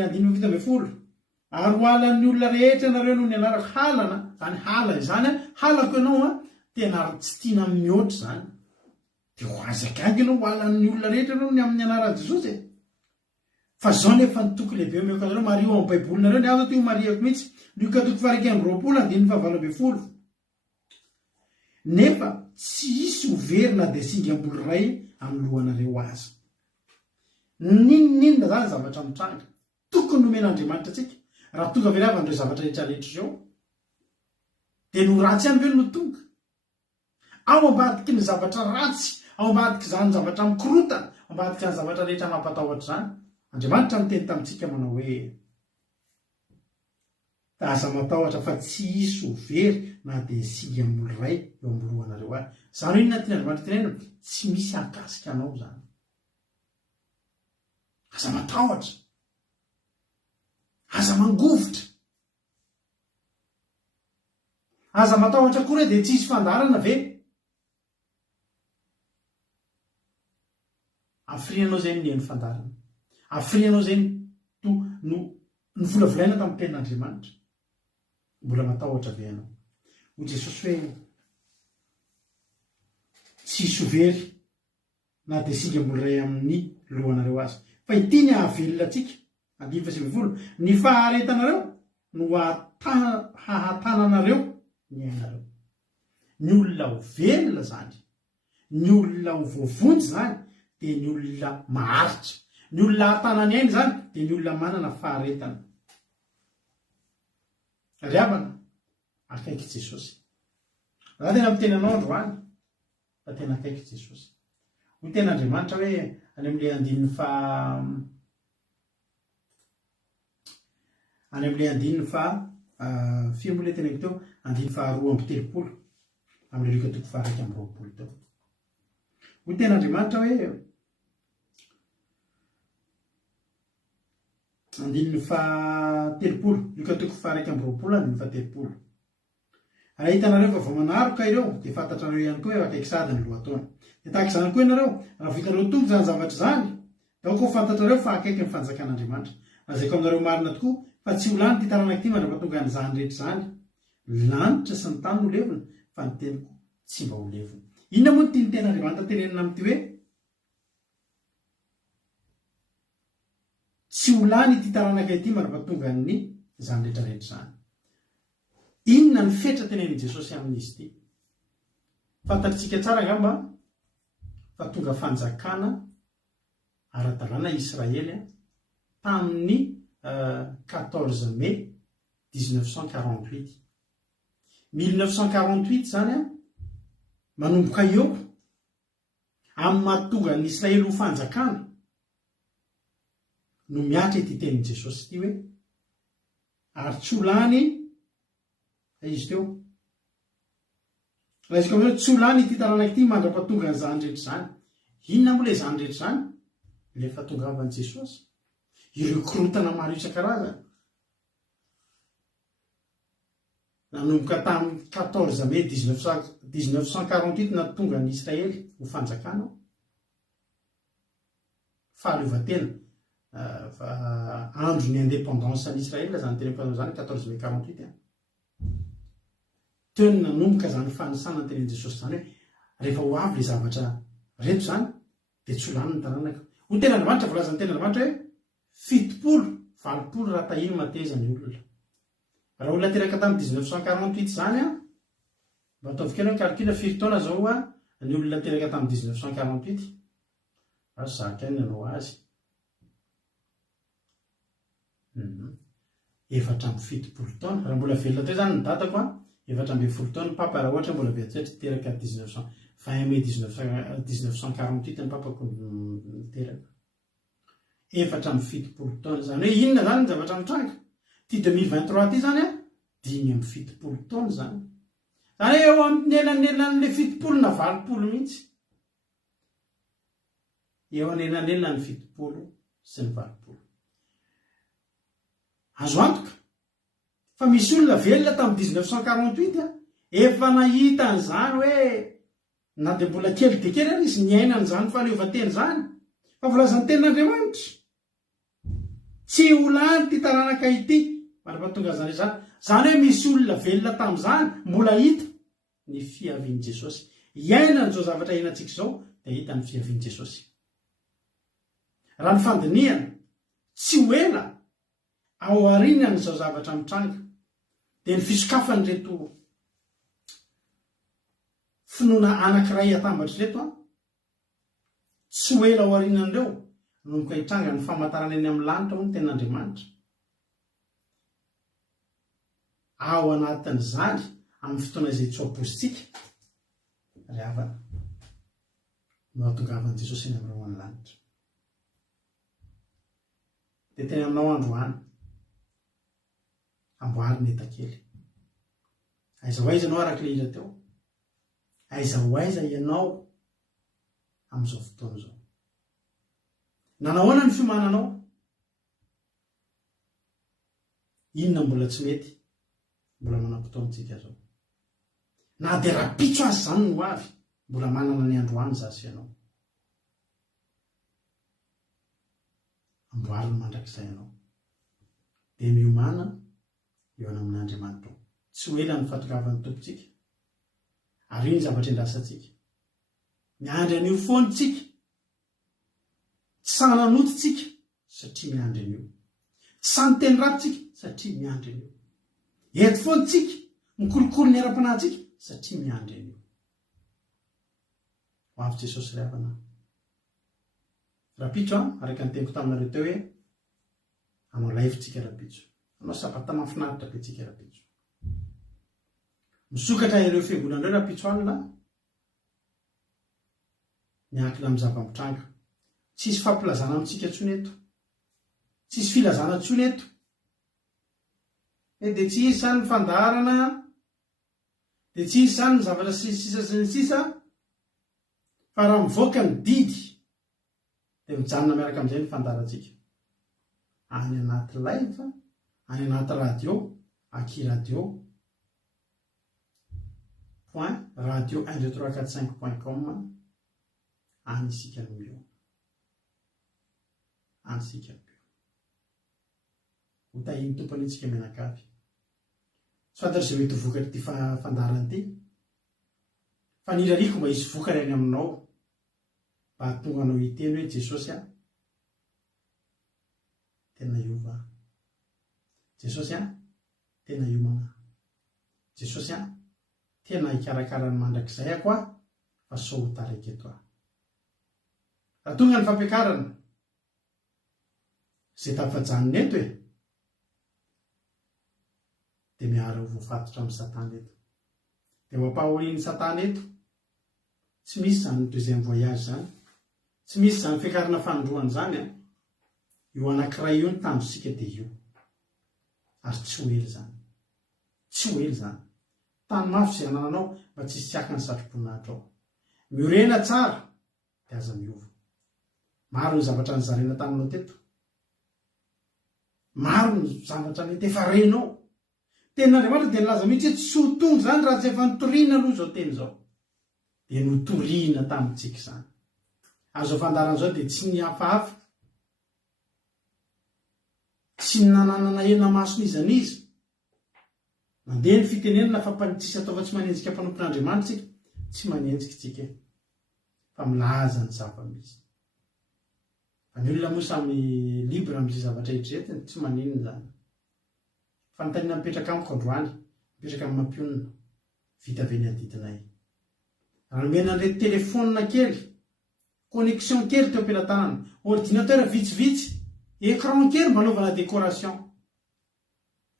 19 ary ho halan'ny olona rehetra nareo noho ny anarako halana, zany hala izany halako ianao tena tsy tiana mihoatra zany. Dia ho azy akaiky ianao ho halan'ny olona rehetra ianao ny amin'ny anaran'i Jesosy. Fa zao nefa ny toky lehibe omeko anareo, mario amin'ny baibolinareo, ny azo teo mariako mihitsy, Luka 2:20, nefa tsy hisy overina dia singam-boly ray amin'ny lohanareo azy. Ninonina zany zavatra mitranga tokony nomen'Andriamanitra antsika raha tonga veravana ireo zavatra rehetra zao dia no ratsy ihany ve no tonga. ao ambadiky ny zavatra ratsy, ao ambadiky zany zavatra mikorotana, ambadiky zany zavatra rehetra mampatahotra zany. Andriamanitra miteny tamintsika manao hoe aza matahotra fa tsy hisy ho very na dia singa amin'ny ray eo amin'ny lohanareo ary. Zany hoe inona tian'Andriamanitra tenena, tsy misy akasika anao zany. Aza matahotra, aza mangovotra, aza matahotra koa dia tsy hisy fandarana ve? Afrianao zay ny fandarana, afrianao zay no volavolaina tamin'ny tenin'Andriamanitra. Mbola matahotra ve ianao? Ho Jesosy hoe tsy hisy ho very na dia singa mbola ray amin'ny lohanareo azy. Fa ity ny ahavelona atsika, 20, ny faharetanareo no hahatananareo ny ainareo. Ny olona ho velona zany, ny olona ho voavonjy zany, dia ny olona maharitra. Ny olona hahatanany ainy zany dia ny olona manana faharetana. Riavana, akaiky Jesosy. Raha tena miteny anao androany, fa tena akaiky Jesosy. Ho ten'Andriamanitra hoe any amin'ilay andininy fa fiambola teneko teo, 2:30 amin'ny Luka 2:20 teo. Ho ten'Andriamanitra hoe andininy fa 30, Luka 2:20. Raha hitanareo fa vao manaroka ireo dia fantatrareo ihany koa eo akaiky sady ny lohataona. Dia tahaka izany koa ianareo, raha vitanareo tombo zany zavatra zany, dia ao koa fantatrareo fa akaiky ny fanjakan'Andriamanitra. Lazaiko aminareo marina tokoa fa tsy ho lany ty taranaka ity mandrapatonga an'izany rehetra zany. Lanitra sy ny tany ho levona, fa ny teniko tsy mba ho levona. Inona moa ty ny ten'Andriamanitra tenenina amin'ity hoe tsy ho lany ity taranaka ity mandrapatonga ny zany rehetrarehetra zany. Inona ny fetra tenen'i Jesosy amin'izy ity? Fantatritsika tsara angamba fa tonga fanjakana ara-dalàna Israely tamin'ny 14 mai 1948. 1948 zany manomboka eo amin'ny mahatonga ny Israely ho fanjakana no miatra ity tenin'i Jesosy ity hoe ary tsy ho lany izy teo. Raha izy ka tsy ho lany ity taranaka ity mandra-pahatonga n'izany rehetra zany. Inona moa ilay zany rehetra zany? Rehefa tonga avan'i Jesosy, ireo korotana maro isan-karazany nanomboka tamin'ny 14 mai 1948 na tonga ny Israely ho fanjakana fahaleovan-tena andro ny indépendance an'Israely zany teny zany 14 mai 48. Teo ny nanomboka zany fanisana ny tenin'i Jesosy zany hoe rehefa ho avy le zavatra reto zany dia tsy ho lany ny taranaka. Ho ten'Andriamanitra volazan'ny ten'Andriamanitra hoe 70-20 raha tahiny mateza ny olona. Raha olona teraka tamin'ny 1948 zany mba ataovikena hoe calcul firy taona zao ny olona teraka tamin'ny 1948 azo zaka ny nanao azy 770 taona. Raha mbola velona teo zany ny datako 770 taona. Papa raha ohatra mbola velatsetra teraka 20 mai 1948 ny papako teraka 770 taona. Zany hoe inona zany ny zavatra mitranga ty 2023 ty zany 570 taona zany. Zany hoe eo amin'ny elan'elan'le 70 na 20 mihitsy. Eo anelan'elan'ny 70 sy ny 20. Azo antoka fa misy olona velona tamin'ny 1948 efa nahita an'izany hoe na dia mbola kely dia kely ary izy niaina an'izany fahaleovan-tena zany. Fa volazan'ny tenin'Andriamanitra tsy ho lany ty taranaka ity mandrapahatonga zany zany. Zany hoe misy olona velona tamin'izany mbola hita ny fiavian'i Jesosy. Iaina n'izao zavatra iainantsika izao dia hita ny fiavian'i Jesosy. Raha ny fandiniana tsy ho ela ao aorianan'izao zavatra mitranga dia ny fisokafany reto finoana anankiray atambatra reto tsy ho ela ao aorianan'ireo nomboka hitranga ny famantarana eny amin'ny lanitra ho ny ten'Andriamanitra. Ao anatin'izany amin'ny fotoana izay tsy ho apositsika ry havana no hatongavan'i Jesosy eny amin'ireo any lanitra. Dia teny aminao androany amboary ny etakely. Aiza ho aiza ianao arak'ilay hira teo, aiza ho aiza ianao amin'izao fotoana izao. Nanahoana ny fiomananao? Inona mbola tsy mety? Mbola manam-potoantsika zao. Na dia rapitso azy zany no avy, mbola manana ny androany zasy ianao. Amboariny mandrakizay ianao. Dia miomana eo any amin'Andriamanitra. Tsy ho ela ny fahatokavan'ny tompontsika. Ary iny zavatra endrasantsika. Miandry an'io foana tsika. Tsy sananoto tsika satria miandry an'io. Tsy sanoteny ratsika satria miandry an'io. Eto foana tsika mikolokolo ny ara-panahintsika satria miandry an'io. Ho avy Jesosy ry havana. Rapitso araka ny tempo taminareo teo hoe anao laifitsika rapitso. Anao sabata mahafinaritra be tsika rapitso. Misokatra ireo fiangonanireo rapitso alina. Miankina amin'ny zava-mitranga. Tsisy fampilazana amintsika intsony eto. Tsisy filazana intsony eto. Dia tsy isy izany ny fandaharana, dia tsy isy izany ny zavatra sisa sy ny sisa, fa raha mivoaka ny didy dia mijanona miaraka amin'izay ny fandaharantsika. Any anaty live, any anaty radio, aki radio, .radio12345.com, any isika no eo. Any isika no eo. Ho tahiny tompony itsika menakavy. Tsy fantatra izay mety vokatra ity fandaharana ity. Fa ny irariko mba hisy vokatra any aminao. Mba hahatonga anao hiteny hoe Jesosy tena iova. Jesosy tena iomana. Jesosy tena hikarakara ny mandrakizay ako fa sao ho tarika eto aho. Raha tonga ny fampiakarana izay tafajanony eto dia miara ho voafatotra amin'ny Satana eto. Dia ho ampahorian'ny Satana eto. Tsy misy zany deuxième voyage zany. Tsy misy zany fiakarana fanondroana zany. Io anankiray io ny tandrosika dia io. Ary tsy ho ely zany. Tsy ho ely zany. Tany mafy izay anananao mba tsy hisy tsiaka ny satro-boninahitra ao. Miorena tsara dia aza miova. Maro ny zavatra nizarena taminao teto. Maro ny zavatra mety efa renao. Tenin'Andriamanitra dia nilaza mihitsy tsy ho tonga zany raha tsy efa nitoriana aloha izao teny izao. Dia notoriana tamintsika izany. Azo fandarana izao dia tsy ny hafahafa. Tsy nananana ena masony iza n'iza. Mandeha ny fitenenana fa tsisy atao fa tsy manenjika mpanompon'Andriamanitra tsika. Tsy manenjika tsika. Fa milaza ny zava-misy. Fa ny olona moa samy libra amin'izay zavatra rehetrarehetra tsy maninona zany. Fa nitaniana mipetraka amiko androany, mipetraka amin'ny mampionina, vita avy eny adidinay. Raha nomena an'ireto telefônina kely, connexion kely teo am-pelatanana, ordinateur vitsivitsy, écran kely mba anaovana décoration.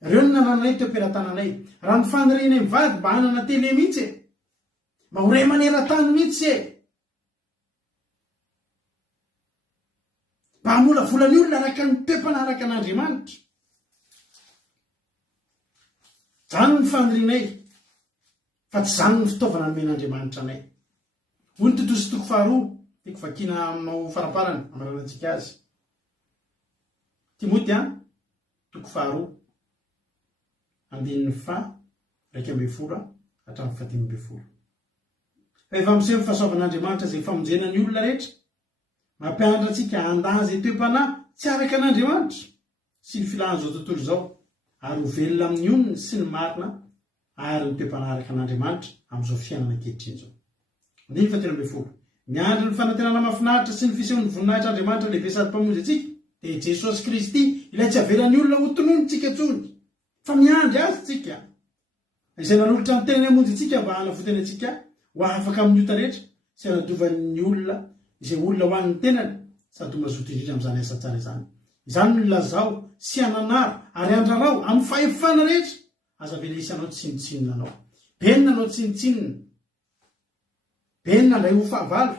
Ireo no nananay teo am-pelatananay. Raha mifanirianay mivady mba hanana télé mihitsy mba ho ray maneran-tany mihitsy mba hamola volany olona araka ny toe-panaraka an'Andriamanitra. Zany ny fanirianay. Fa tsy zany ny fitaovana nomen'Andriamanitra anay. Hoy ny totozy toko faharoa, tiako vakiana aminao faraparany amararantsika azy. Timoty toko faharoa, 2:1-10 hatramin'ny 15. Fa efa miseho ny fahasoavan'Andriamanitra izay famonjena ny olona rehetra, mampianatra antsika handany izay toe-panahy tsy araka an'Andriamanitra sy ny filahan'izao tontolo izao, ary ho velona amin'ny onony sy ny marina ary ho toe-panahy araka an'Andriamanitra amin'izao fiainana ankehitriny izao. 9:13. Miandry ny fanantenana mahafinaritra sy ny fisehon'ny voninahitran'Andriamanitra lehibe sady mpamonjy antsika dia Jesosy Kristy ilay tsy avelan'ny olona ho tononontsika intsony. Fa miandry azy tsika. Izay nanolotra ny tenany hamonjy antsika mba hanavotany antsika ho afaka amin'ny ota rehetra sy hanadiovan'ny olona izay olona ho an'ny tenany sady ho mazoto indrindra amin'izany asa tsara izany. Izany no lazao sy ananaro ary andrarao amin'ny fahefana rehetra. Aza vela isanao tsinotsinona anao. Benina anao tsinotsinona. benina lay ho fahavalo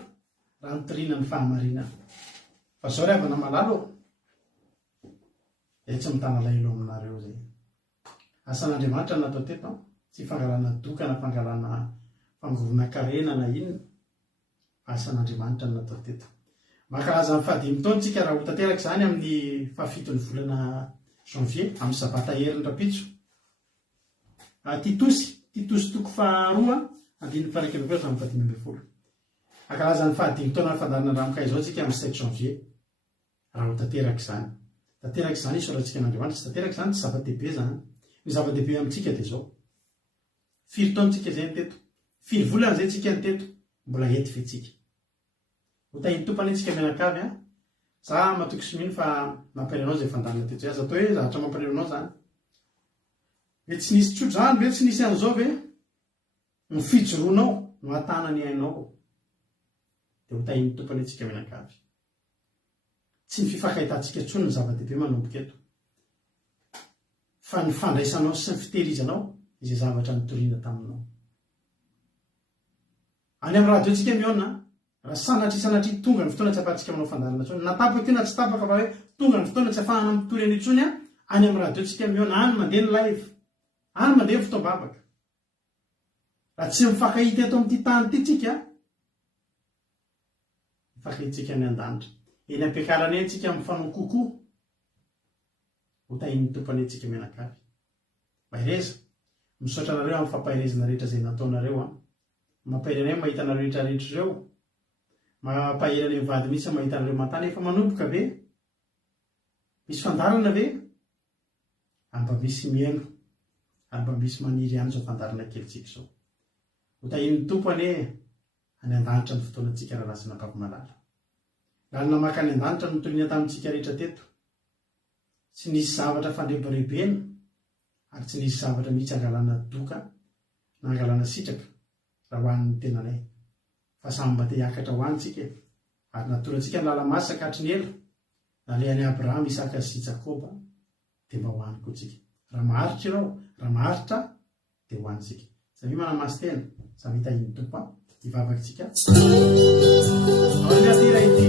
raha nitorina ny fahamarinana fa zao ry havana malalo tsy mitana lailo aminareo zay asan'Andriamanitra no natao teto tsy fangalana doka na fangalana fangovona karena na inona asan'Andriamanitra no natao teto makalaza amin'ny fahadimy taona tsika raha ho tanteraka izany amin'ny fahafitony volana janvier amin'ny sabata herindrapitso titosy toko faharoa andiny faraikina koa amin'ny fahadimy ambin'ny folo akalaza ny fahadimy taona ny fandarana Andramoka izao tsika amin'ny 7 janvier raha ho tanteraka izany isorantsika n'Andriamanitra tsy tanteraka izany tsy zava-dehibe zany ny zava-dehibe amintsika dia zao 4 taona tsika zay ny teto 4 volana zay tsika ny teto mbola hety fetsika ho tahiny tompany tsika mianakavy za matoky siminy fa mampaninao zay fandarana teto zay aza atao hoe zavatra mampaninao zany ve tsy nisy tsodrano ve tsy nisy an'izao ve ny fijoroanao no atanany ainao dia ho tahiny tompany tsika mianakavy tsy ny fifankahitantsika tsony ny zava-dehibe manomboka eto fa ny fandraisanao sy ny fitehirizanao izay zavatra nitoriana taminao any amin'ny radio tsika miona raha sanatry tonga ny fotoana tsy afahantsika manao fandarana tsony natapaka io na tsy tapaka fa hoe tonga ny fotoana tsy afahana mitory any itsony any amin'ny radio tsika miona any mandeha ny live any mandeha fotoam-bavaka raha tsy mifankahita eto amin'ity tany ity tsika mifankahitsika any an-danitra eny ampiakarana eny tsika mifanao kokoa ho tahin'ny tompany tsika mianakavy mahireza misaotra anareo amin'ny fampahirezana rehetra zay nataonareo mampahiranay mahita anareo rehetrarehetra ireo mampahirana ny vady misy mahita anareo mantany efa manomboka ve misy fandarana ve amba misy miaino amba misy maniry any zao fandarana kelitsika zao ho tahin'ny tompany any an-danitra ny fotoanantsika raha lasina ampavomalala lalina maka any an-danitra no toriana tamintsika rehetra teto tsy nisy zavatra fandrebarebena ary tsy nisy zavatra mihitsy angalana doka na angalana sitraka raha hoan'ny tenanay fa samy mba te hiakatra ho antsika ary natorantsika ny lalamasaka hatry ny ela na le any Abrahama, Isaka sy Jakoba dia mba hoany koa tsika raha maharitra ianao raha maharitra dia hoantsika samy manamasy tena samy hitahiny tompo hivavakantsika aolatira ity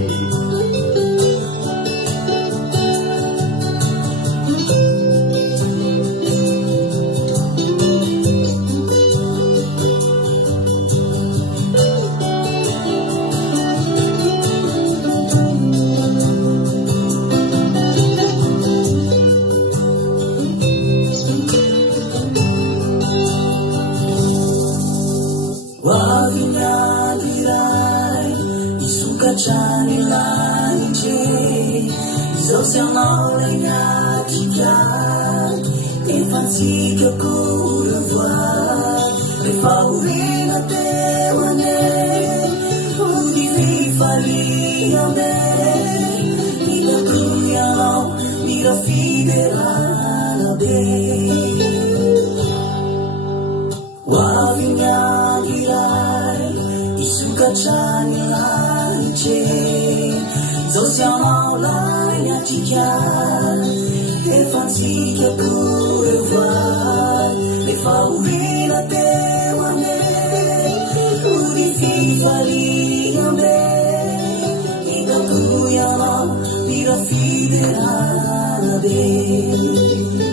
Mira fidela de